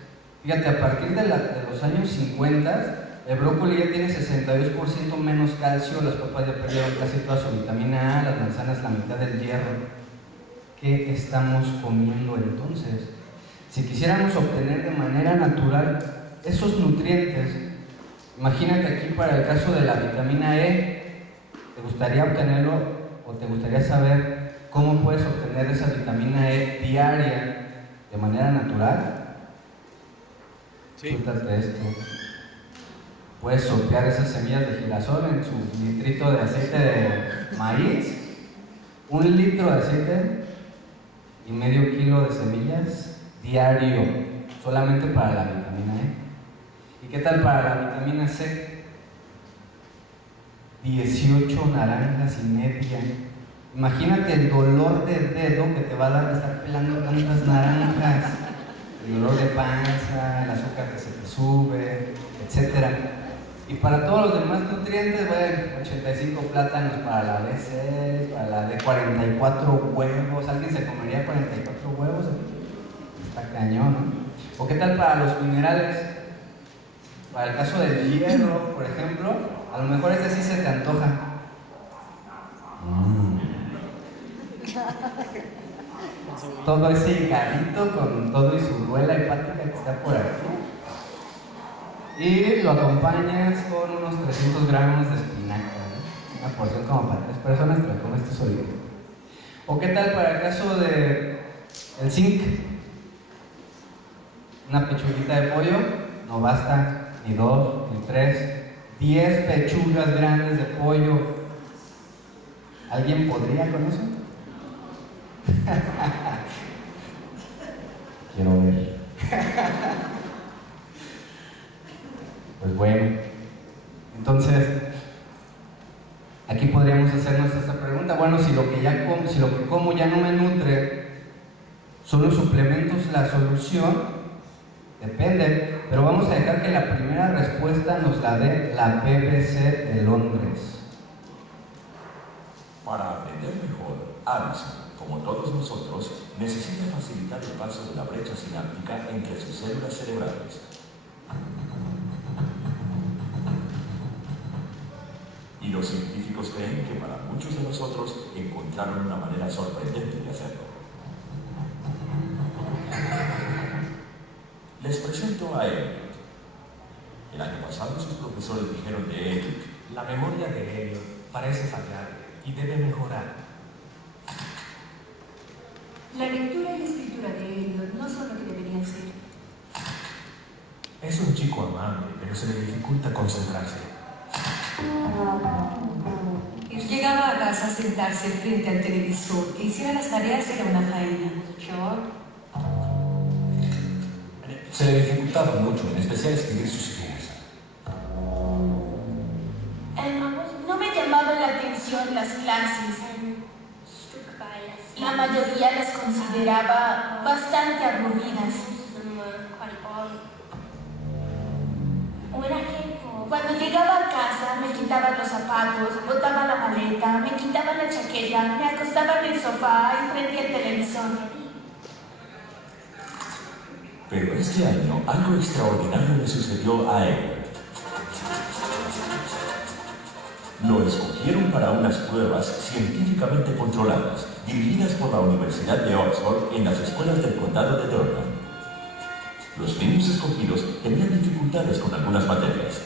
Fíjate, a partir de los años 50, el brócoli ya tiene 62% menos calcio, las papas ya perdieron casi toda su vitamina A, las manzanas la mitad del hierro. ¿Qué estamos comiendo entonces? Si quisiéramos obtener de manera natural esos nutrientes, imagínate aquí para el caso de la vitamina E, ¿te gustaría obtenerlo o te gustaría saber cómo puedes obtener esa vitamina E diaria de manera natural. Sí. Chútate esto. Puedes sortear esas semillas de girasol en su litrito de aceite de maíz, 1 litro de aceite y medio kilo de semillas diario, solamente para la vitamina E. ¿Y qué tal para la vitamina C? 18 naranjas y media. Imagínate el dolor de dedo que te va a dar de estar pelando tantas naranjas, el dolor de panza, el azúcar que se te sube, etc. Y para todos los demás nutrientes, bueno, 85 plátanos para la B6, para la de 44 huevos. ¿Alguien se comería 44 huevos? Está cañón, ¿no? ¿O qué tal para los minerales? Para el caso del hierro, por ejemplo, a lo mejor ese sí se te antoja. Todo ese higadito con todo y su duela hepática que está por aquí. Y lo acompañas con unos 300 gramos de espinaca, ¿no? Una porción como para 3 personas, te lo comes tú solito. ¿O qué tal para el caso de el zinc? Una pechuguita de pollo, no basta, ni 2, ni 3, 10 pechugas grandes de pollo. ¿Alguien podría con eso? Quiero ver. Pues bueno, entonces aquí podríamos hacernos esta pregunta. Bueno, si lo que como ya no me nutre, ¿son los suplementos la solución? Depende, pero vamos a dejar que la primera respuesta nos la dé la BBC de Londres. Para aprender mejor, Alison, como todos nosotros, necesita facilitar el paso de la brecha sináptica entre sus células cerebrales. Y los científicos creen que para muchos de nosotros encontraron una manera sorprendente de hacerlo. Les presento a Elliot. El año pasado sus profesores dijeron de Elliot: La memoria de Elliot parece fallar y debe mejorar. La lectura y la escritura de Elliot no son lo que deberían ser. Es un chico amable, pero se le dificulta concentrarse. Llegaba a casa a sentarse frente al televisor, que hiciera las tareas era una faena. Se le dificultaba mucho, en especial escribir sus ideas. No me llamaban la atención las clases. La mayoría las consideraba bastante aburridas. Cuando llegaba a casa me quitaba los zapatos, botaba la maleta, me quitaba la chaqueta, me acostaba en el sofá y prendía el televisor. Pero este año algo extraordinario le sucedió a Elliot. Lo escogieron para unas pruebas científicamente controladas, dirigidas por la Universidad de Oxford en las escuelas del condado de Durham. Los niños escogidos tenían dificultades con algunas materias.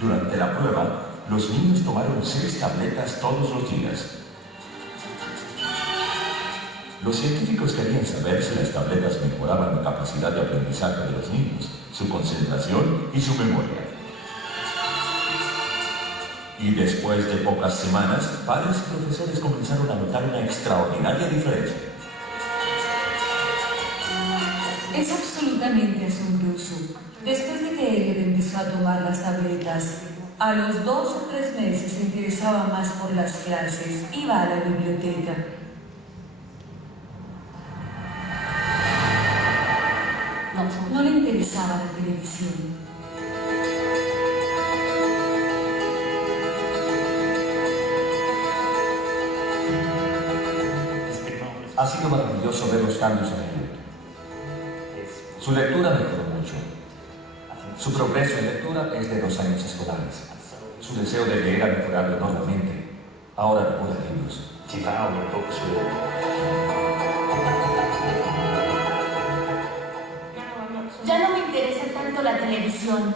Durante la prueba, los niños tomaron 6 tabletas todos los días. Los científicos querían saber si las tabletas mejoraban la capacidad de aprendizaje de los niños, su concentración y su memoria. Y después de pocas semanas, padres y profesores comenzaron a notar una extraordinaria diferencia. Es absolutamente asombroso. Después de que Elliot empezó a tomar las tabletas, a los 2 o 3 meses se interesaba más por las clases, iba a la biblioteca. No le interesaba la televisión. Ha sido maravilloso ver los cambios en él. Su lectura mejoró mucho. Su progreso en lectura es de 2 años escolares. Su deseo de leer ha mejorado enormemente. Ahora devora libros. Ya no me interesa tanto la televisión.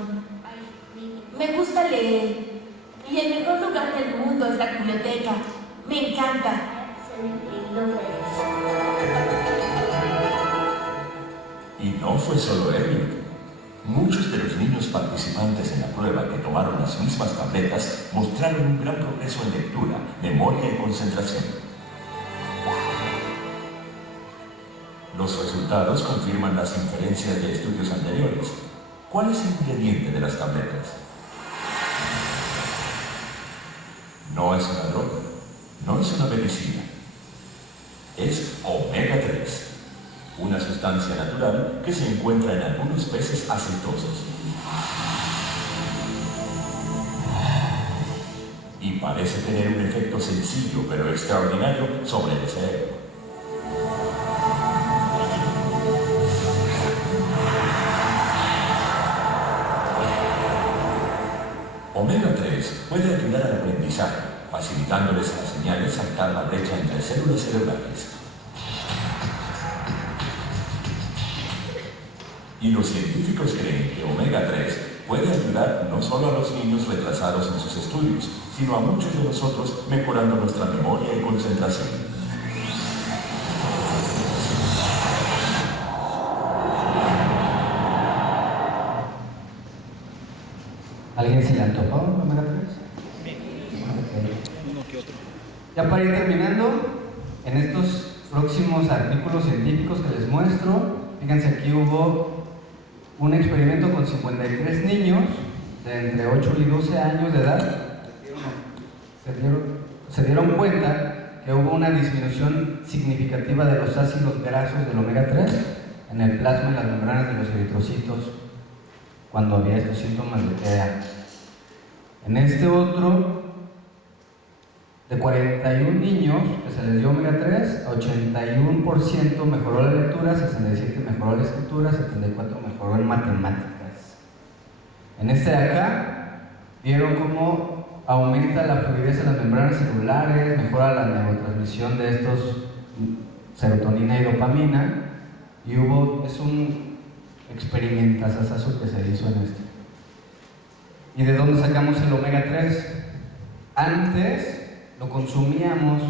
Me gusta leer. Y el mejor lugar del mundo es de la biblioteca. Me encanta. Y no fue solo Elliot. Muchos de los niños participantes en la prueba que tomaron las mismas tabletas mostraron un gran progreso en lectura, memoria y concentración. Los resultados confirman las inferencias de estudios anteriores. ¿Cuál es el ingrediente de las tabletas? No es una droga, no es una medicina. Es omega 3. Una sustancia natural que se encuentra en algunos peces aceitosos. Y parece tener un efecto sencillo pero extraordinario sobre el cerebro. Omega 3 puede ayudar al aprendizaje, facilitándoles a las señales saltar la brecha entre células cerebrales. Y los científicos creen que omega 3 puede ayudar no solo a los niños retrasados en sus estudios, sino a muchos de nosotros mejorando nuestra memoria y concentración. ¿Alguien se le antojó omega 3? Uno que otro. Ya para ir terminando, en estos próximos artículos científicos que les muestro, fíjense, aquí hubo un experimento con 53 niños de entre 8 y 12 años de edad. Se dieron cuenta que hubo una disminución significativa de los ácidos grasos del omega 3 en el plasma y las membranas de los eritrocitos cuando había estos síntomas de TEA. En este otro, de 41 niños que se les dio omega 3, 81% mejoró la lectura, 67% mejoró la escritura, 74% mejoró en matemáticas. En este de acá, vieron cómo aumenta la fluidez en las membranas celulares, mejora la neurotransmisión de estos serotonina y dopamina, y es un experimentazazo que se hizo en este. ¿Y de dónde sacamos el omega 3? Antes lo consumíamos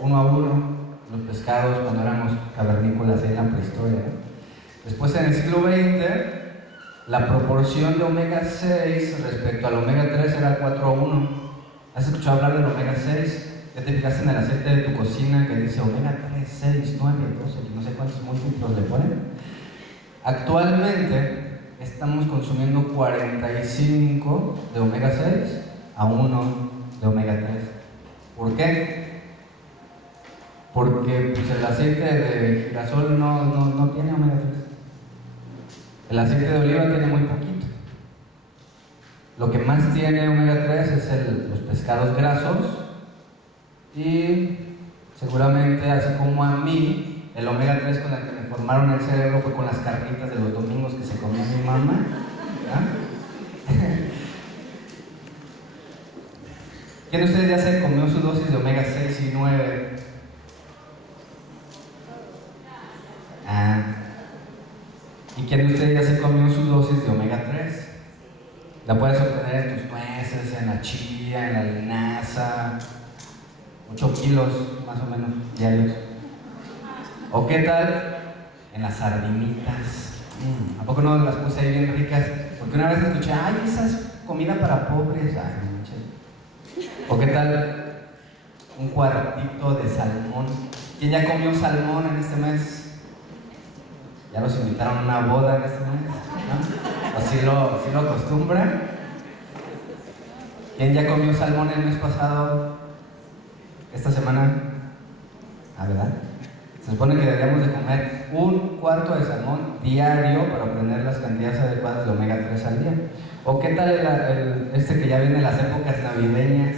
uno a uno, los pescados, cuando éramos cavernícolas en la prehistoria, ¿no? Después, en el siglo XX, la proporción de omega 6 respecto al omega 3 era 4:1. ¿Has escuchado hablar del omega 6? ¿Ya te fijaste en el aceite de tu cocina que dice omega 3, 6, 9, 12, no sé cuántos múltiplos le ponen? Actualmente estamos consumiendo 45 de omega 6 a 1 de omega 3. ¿Por qué? Porque pues, el aceite de girasol no tiene omega 3. El aceite de oliva tiene muy poquito. Lo que más tiene omega 3 es los pescados grasos, y seguramente, así como a mí, el omega 3 con el que me formaron el cerebro fue con las carnitas de los domingos que se comía mi mamá. ¿Quién de ustedes ya se comió su dosis de omega 6 y 9? ¿Y quién de ustedes ya se comió su dosis de omega 3? La puedes obtener en tus nueces, en la chía, en la linaza. 8 kilos más o menos diarios. ¿O qué tal en las sardinitas? ¿A poco no las puse ahí bien ricas? Porque una vez escuché, ay, esa es comida para pobres. Ay, no manches. ¿O qué tal un cuartito de salmón? ¿Quién ya comió salmón en este mes? ¿Ya los invitaron a una boda en este mes? ¿No? ¿O sí lo acostumbran? ¿Quién ya comió salmón el mes pasado? Esta semana, ¿verdad? Se supone que deberíamos de comer 1/4 de salmón diario para obtener las cantidades adecuadas de omega 3 al día. ¿O qué tal este que ya viene en las épocas navideñas?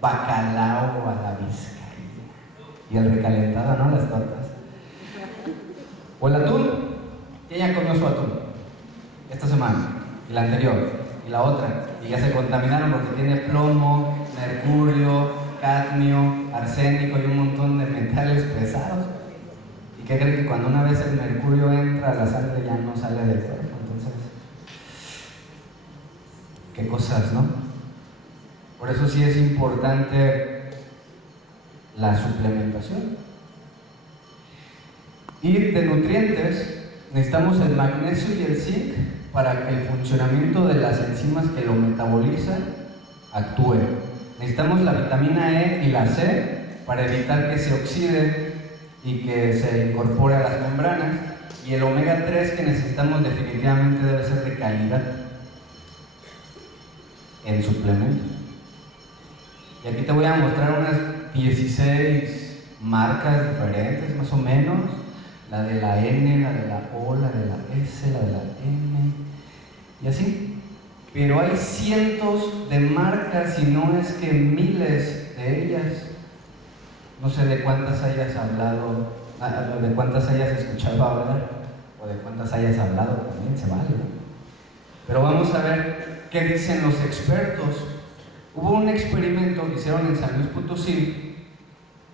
Bacalao a la vizcaína. Y el recalentado, ¿no? Las tortas. ¿O el atún? ¿Quién ya comió su atún? Esta semana, y la anterior, y la otra. Y ya se contaminaron porque tiene plomo, mercurio, cadmio, arsénico y un montón de metales pesados. ¿Y qué creen? Que cuando una vez el mercurio entra a la sangre ya no sale del cuerpo. Entonces, qué cosas, ¿no? Por eso sí es importante la suplementación. Y de nutrientes necesitamos el magnesio y el zinc para que el funcionamiento de las enzimas que lo metabolizan actúe. Necesitamos la vitamina E y la C para evitar que se oxide y que se incorpore a las membranas, y el omega 3 que necesitamos definitivamente debe ser de calidad en suplementos. Y aquí te voy a mostrar unas 16 marcas diferentes más o menos, la de la N, la de la O, la de la S, la de la M y así. Pero hay cientos de marcas y no es que miles de ellas. No sé de cuántas hayas hablado, de cuántas hayas escuchado hablar, o de cuántas hayas hablado, también se vale, ¿no? Pero vamos a ver qué dicen los expertos. Hubo un experimento que hicieron en San Luis Potosí,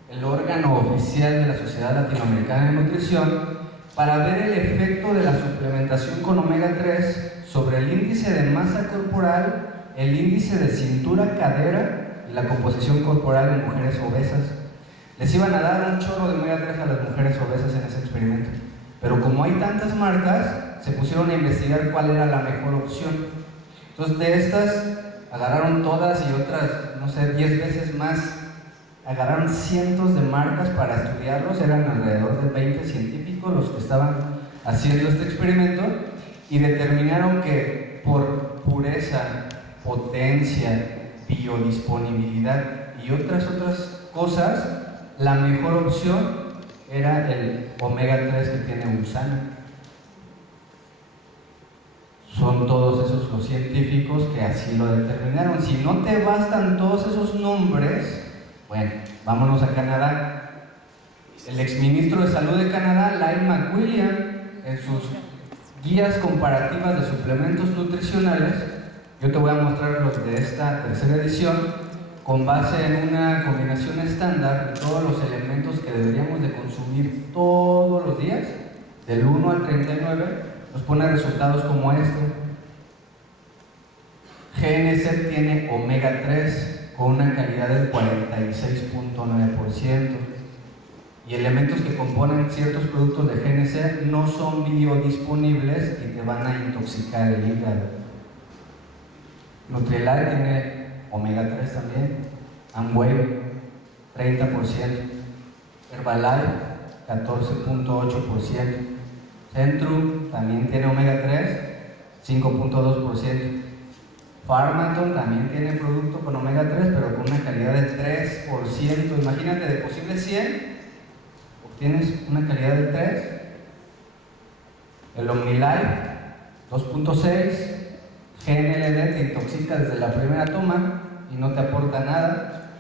el órgano oficial de la Sociedad Latinoamericana de Nutrición, para ver el efecto de la suplementación con omega 3 sobre el índice de masa corporal, el índice de cintura-cadera y la composición corporal en mujeres obesas. Les iban a dar un chorro de omega 3 a las mujeres obesas en ese experimento, pero como hay tantas marcas, se pusieron a investigar cuál era la mejor opción. Entonces de estas agarraron todas y otras, no sé, 10 veces más, agarraron cientos de marcas para estudiarlos. Eran alrededor de 20 científicos los que estaban haciendo este experimento, y determinaron que por pureza, potencia, biodisponibilidad y otras cosas, la mejor opción era el omega 3 que tiene Usana. Son todos esos los científicos que así lo determinaron. Si no te bastan todos esos nombres, bueno, vámonos a Canadá. El exministro de Salud de Canadá, Lyle McWilliam, en sus guías comparativas de suplementos nutricionales, yo te voy a mostrar los de esta tercera edición, con base en una combinación estándar de todos los elementos que deberíamos de consumir todos los días, del 1 al 39, nos pone resultados como este. GNC tiene omega 3 con una calidad del 46.9%, y elementos que componen ciertos productos de GNC no son biodisponibles y te van a intoxicar el hígado. Nutrilite tiene omega 3 también, Amway 30%, Herbalife 14.8%, Centrum también tiene omega 3 5.2%, Pharmaton también tiene producto con omega 3 pero con una calidad de 3%. Imagínate, de posible 100 obtienes una calidad de 3. El OmniLife 2.6, GNLD te intoxica desde la primera toma y no te aporta nada.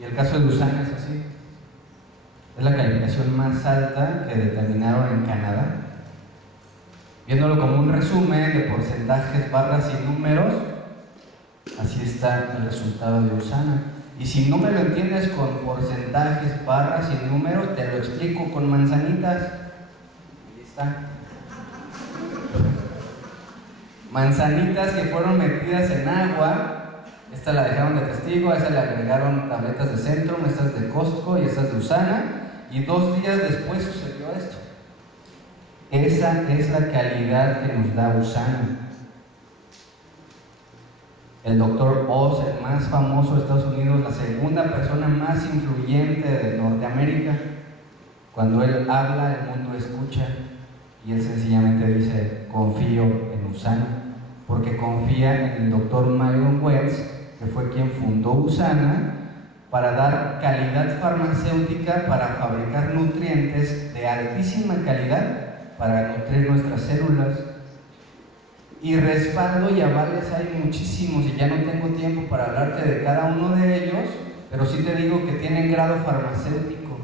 Y el caso de Usana es así. Es la calificación más alta que determinaron en Canadá. Viéndolo como un resumen de porcentajes, barras y números, así está el resultado de Usana. Y si no me lo entiendes con porcentajes, barras y números, te lo explico con manzanitas. Ahí está. Manzanitas que fueron metidas en agua. Esta la dejaron de testigo, a esa le agregaron tabletas de Centrum, estas de Costco y estas de Usana, y 2 días después sucedió esto. Esa es la calidad que nos da Usana. El Dr. Oz, el más famoso de Estados Unidos, la segunda persona más influyente de Norteamérica, cuando él habla, el mundo escucha, y él sencillamente dice: confío en Usana, porque confía en el Dr. Marion Wells, que fue quien fundó Usana para dar calidad farmacéutica, para fabricar nutrientes de altísima calidad para nutrir nuestras células. Y respaldo y avales hay muchísimos, y ya no tengo tiempo para hablarte de cada uno de ellos, pero sí te digo que tienen grado farmacéutico,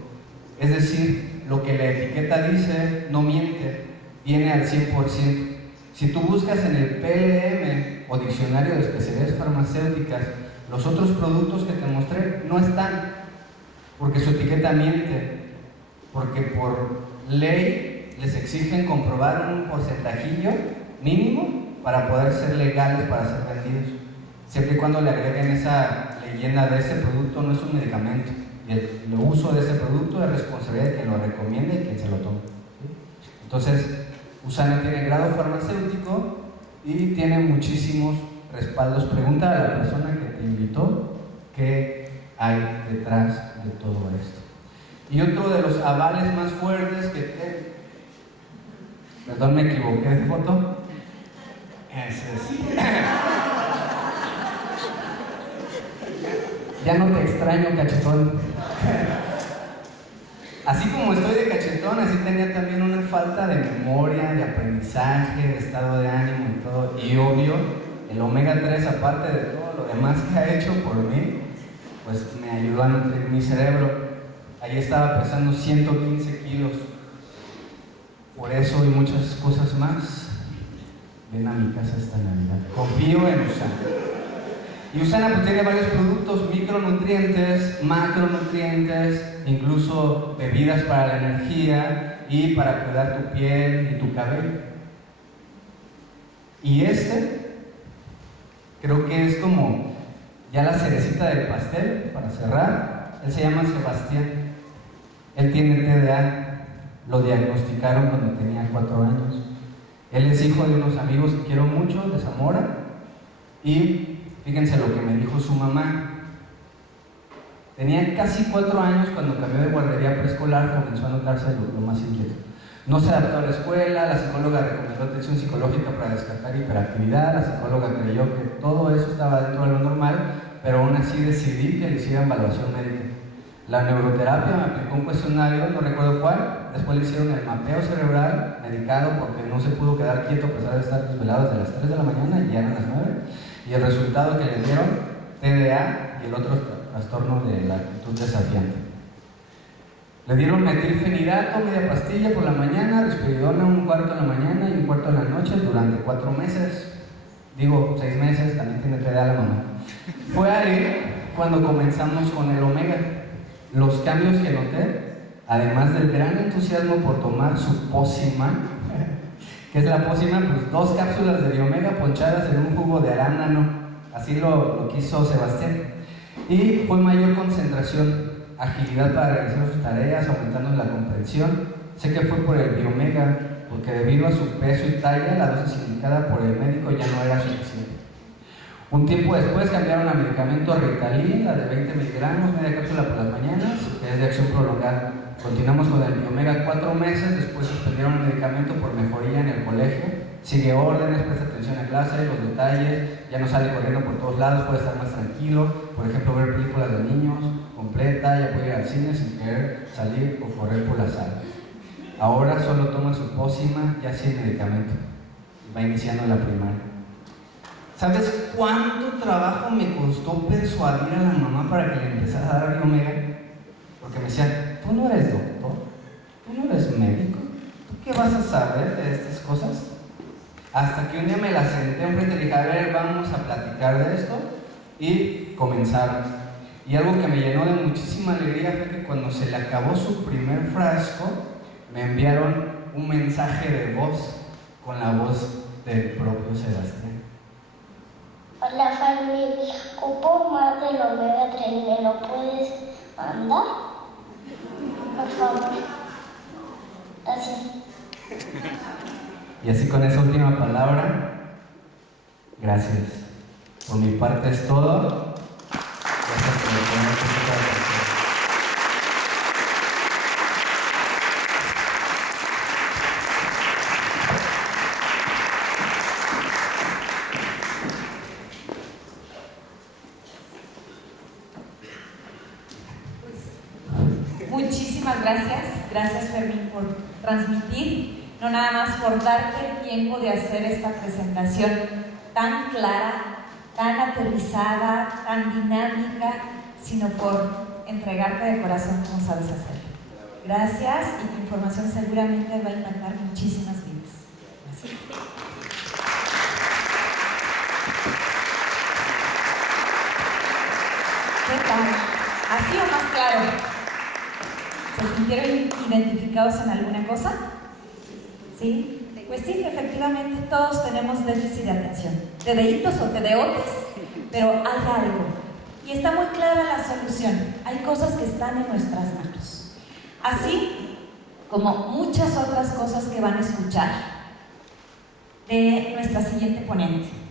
es decir, lo que la etiqueta dice no miente, viene al 100%. Si tú buscas en el PLM o Diccionario de Especialidades Farmacéuticas, los otros productos que te mostré no están, porque su etiqueta miente, porque por ley les exigen comprobar un porcentajillo mínimo para poder ser legales, para ser vendidos. siempre y cuando le agreguen esa leyenda de ese producto no es un medicamento. Y el uso de ese producto es responsabilidad de quien lo recomienda y quien se lo tome. Entonces, Usana tiene grado farmacéutico y tiene muchísimos respaldos. Pregunta a la persona que te invitó qué hay detrás de todo esto. Y otro de los avales más fuertes que perdón, me equivoqué de foto. Ese es. Ya no te extraño, cachetón. Así como estoy de cachetón, así tenía también una falta de memoria, de aprendizaje, de estado de ánimo y todo. Y obvio, el omega 3, aparte de todo lo demás que ha hecho por mí, pues me ayudó a nutrir mi cerebro. Ahí estaba pesando 115 kilos. Por eso y muchas cosas más, ven a mi casa esta Navidad. Confío en Usana. Y Usana pues tiene varios productos, micronutrientes, macronutrientes, incluso bebidas para la energía y para cuidar tu piel y tu cabello. Y creo que es como ya la cerecita del pastel, para cerrar. Él se llama Sebastián. Él tiene TDA. Lo diagnosticaron cuando tenía 4 años. Él es hijo de unos amigos que quiero mucho, de Zamora. Y fíjense lo que me dijo su mamá. Tenía casi 4 años cuando cambió de guardería preescolar, comenzó a notarse lo más inquieto. No se adaptó a la escuela, la psicóloga recomendó atención psicológica para descartar hiperactividad, la psicóloga creyó que todo eso estaba dentro de lo normal, pero aún así decidí que le hicieran evaluación médica. La neuroterapia me aplicó un cuestionario, no recuerdo cuál, después le hicieron el mapeo cerebral, medicado porque no se pudo quedar quieto a pesar de estar desvelado desde las 3 de la mañana y ya eran las 9, y el resultado que le dieron, TDA y el otro trastorno de la actitud desafiante. Le dieron metilfenidato, media pastilla por la mañana, risperidona un cuarto en la mañana y un cuarto en la noche durante 4 meses. Digo, 6 meses, también tiene TDA la mamá. Fue ahí cuando comenzamos con el omega. Los cambios que noté, además del gran entusiasmo por tomar su pócima, que es la pócima, pues 2 cápsulas de biomega ponchadas en un jugo de arándano, así lo quiso Sebastián. Y fue mayor concentración, agilidad para realizar sus tareas, aumentando la comprensión. Sé que fue por el biomega, porque debido a su peso y talla, la dosis indicada por el médico ya no era suficiente. Un tiempo después cambiaron a medicamento Ritalin, la de 20 miligramos, media cápsula por las mañanas, que es de acción prolongada. Continuamos con el biomega 4 meses, después suspendieron el medicamento por mejoría en el colegio. Sigue órdenes, presta atención a clase, los detalles, ya no sale corriendo por todos lados, puede estar más tranquilo. Por ejemplo, ver películas de niños completa, ya puede ir al cine sin querer salir o correr por la sala. Ahora solo toma su pócima ya sin medicamento. Va iniciando la primaria. ¿Sabes cuánto trabajo me costó persuadir a la mamá para que le empezara a dar biomega? Porque me decía, tú no eres doctor, tú no eres médico, ¿tú qué vas a saber de estas cosas? Hasta que un día me la senté enfrente y dije, a ver, vamos a platicar de esto, y comenzaron. Y algo que me llenó de muchísima alegría fue que cuando se le acabó su primer frasco, me enviaron un mensaje de voz con la voz del propio Sebastián. Hola familia, ¿ocupo más del omega 3? ¿Me lo puedes mandar? Por favor. Gracias. Y así con esa última palabra, gracias. Por mi parte es todo. Gracias por poner esta atención. Muchísimas gracias Fermín por transmitir, no nada más por darte el tiempo de hacer esta presentación tan clara, tan aterrizada, tan dinámica, sino por entregarte de corazón como sabes hacerlo. Gracias, y tu información seguramente va a impactar muchísimas vidas. Gracias. ¿Qué tal? ¿Así o más claro? ¿Se sintieron identificados en alguna cosa? ¿Sí? Pues sí, efectivamente todos tenemos déficit de atención. ¿Dedeitos o tedeotes? pero hay algo. Y está muy clara la solución. Hay cosas que están en nuestras manos. Así como muchas otras cosas que van a escuchar de nuestra siguiente ponente.